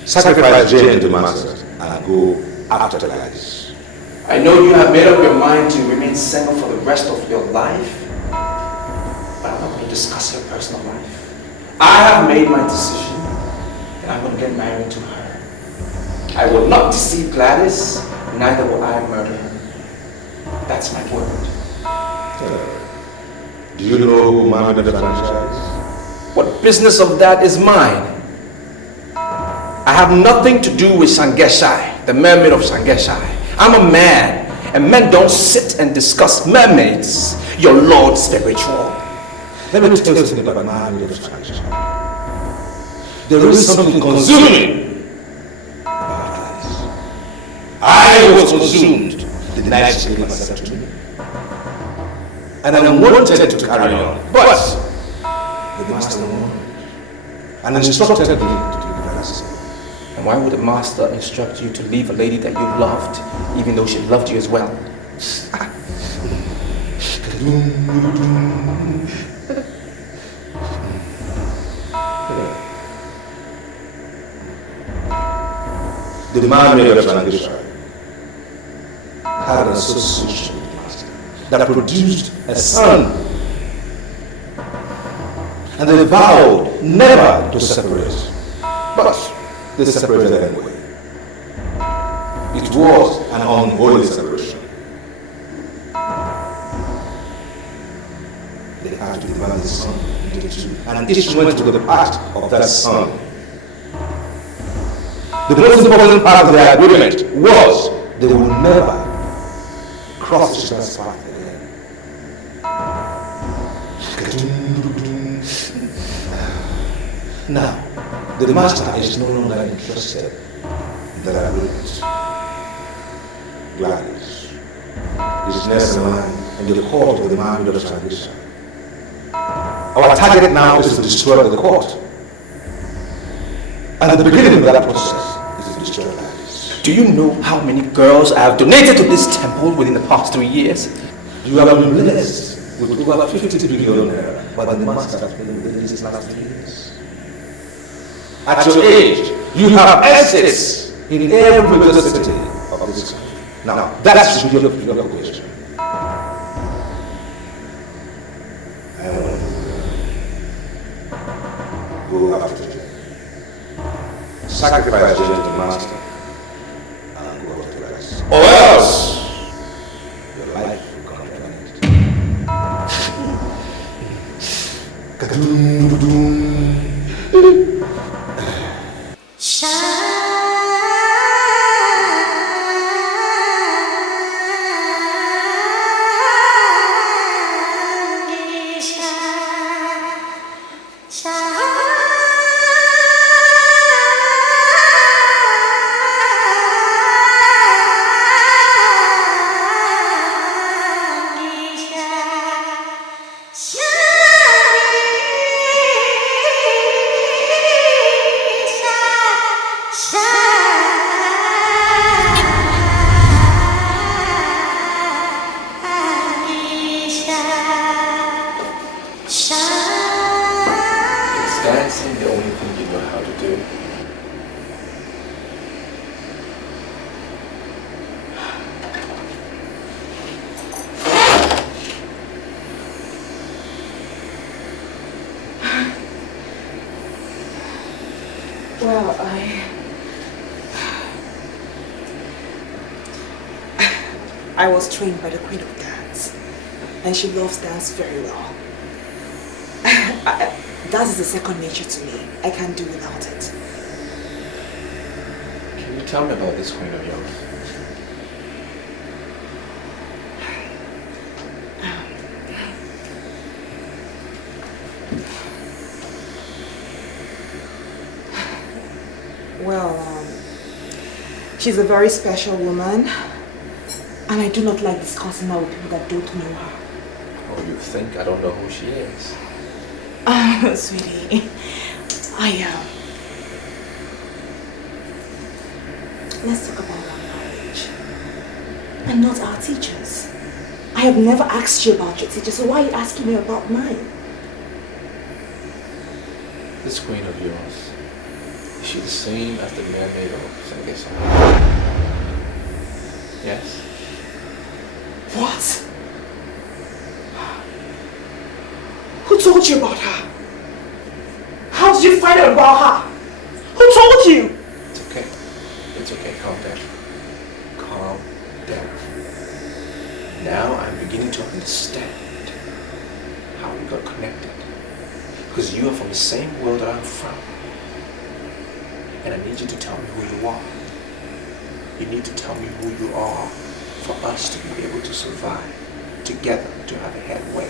Sacrifice Jane to the masters and go after Gladys. I know you have made up your mind to remain single for the rest of your life, but I'm not going to discuss your personal life. I have made my decision, and I'm going to get married to her. I will not deceive Gladys, neither will I murder her. That's my word. Do you know who Mama the franchise? What business of that is mine? I have nothing to do with Shangisha, the mermaid of Shangisha. I'm a man, and men don't sit and discuss mermaids, your Lord spiritual. Let me tell you something about Mama the Shangisha. There is something consuming about Gladys. I was consumed the night she gave herself to me. And I wanted to carry on, but the master warned and instructed me to do the rest. And why would the master instruct you to leave a lady that you loved, even though she loved you as well? The man made of Shangisha had an association with the master that produced a son. And they vowed never to separate. But they separated anyway. It was an unholy separation. They had to divide the son into two, and each went to the part of that son. The most important part of their agreement was they would never cross each other's path again. Now, the master is no longer interested in that agreement. Gladys is next in line in the court of the man of Shangisha. Our target now is to destroy the court. And at the beginning of that process is to destroy Gladys. Do you know how many girls I have donated to this temple within the past 3 years? You have been blessed with over 50 billion naira by the master has been in these last 3 years. At your age, you have assets in every major city of this country. Now, that's your question. I want to go after Jane. Sacrifice Jane to the master and go after Gladys. Or else, your life will come to an end. Well, I was trained by the Queen of Dance, and she loves dance very well. Dance is a second nature to me. I can't do without it. Can you tell me about this queen of yours? Well, she's a very special woman, and I do not like discussing her with people that don't know her. Oh, you think I don't know who she is? Sweetie, I am. Let's talk about our marriage. And not our teachers. I have never asked you about your teachers, so why are you asking me about mine? This queen of yours, is she the same as the mermaid of Shangisha? Yes? What? Who told you about her? How did you find out about her? Who told you? It's okay. It's okay. Calm down. Calm down. Now I'm beginning to understand how we got connected. Because you are from the same world that I'm from. And I need you to tell me who you are. You need to tell me who you are for us to be able to survive together, to have a headway.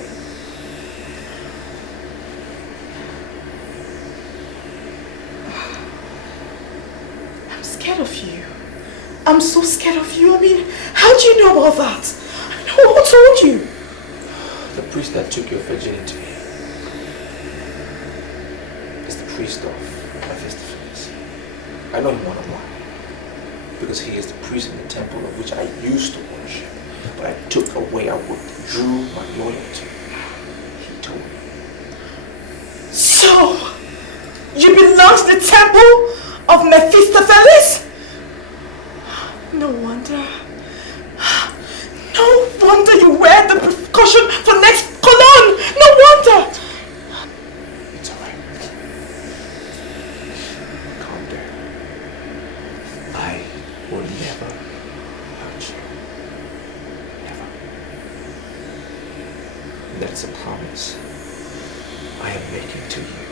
I'm scared of you. I'm so scared of you. I mean, how do you know about that? Who told you? The priest that took your virginity is the priest of Mephistopheles. I know him one-on-one because he is the priest in the temple of which I used to worship, but I took away, I withdrew my loyalty. He told me. So, you belong to the temple of Mephistopheles? No wonder. No wonder you wear the precaution for next cologne. No wonder. It's alright. Calm down. I will never hurt you. Never. That is a promise I am making to you.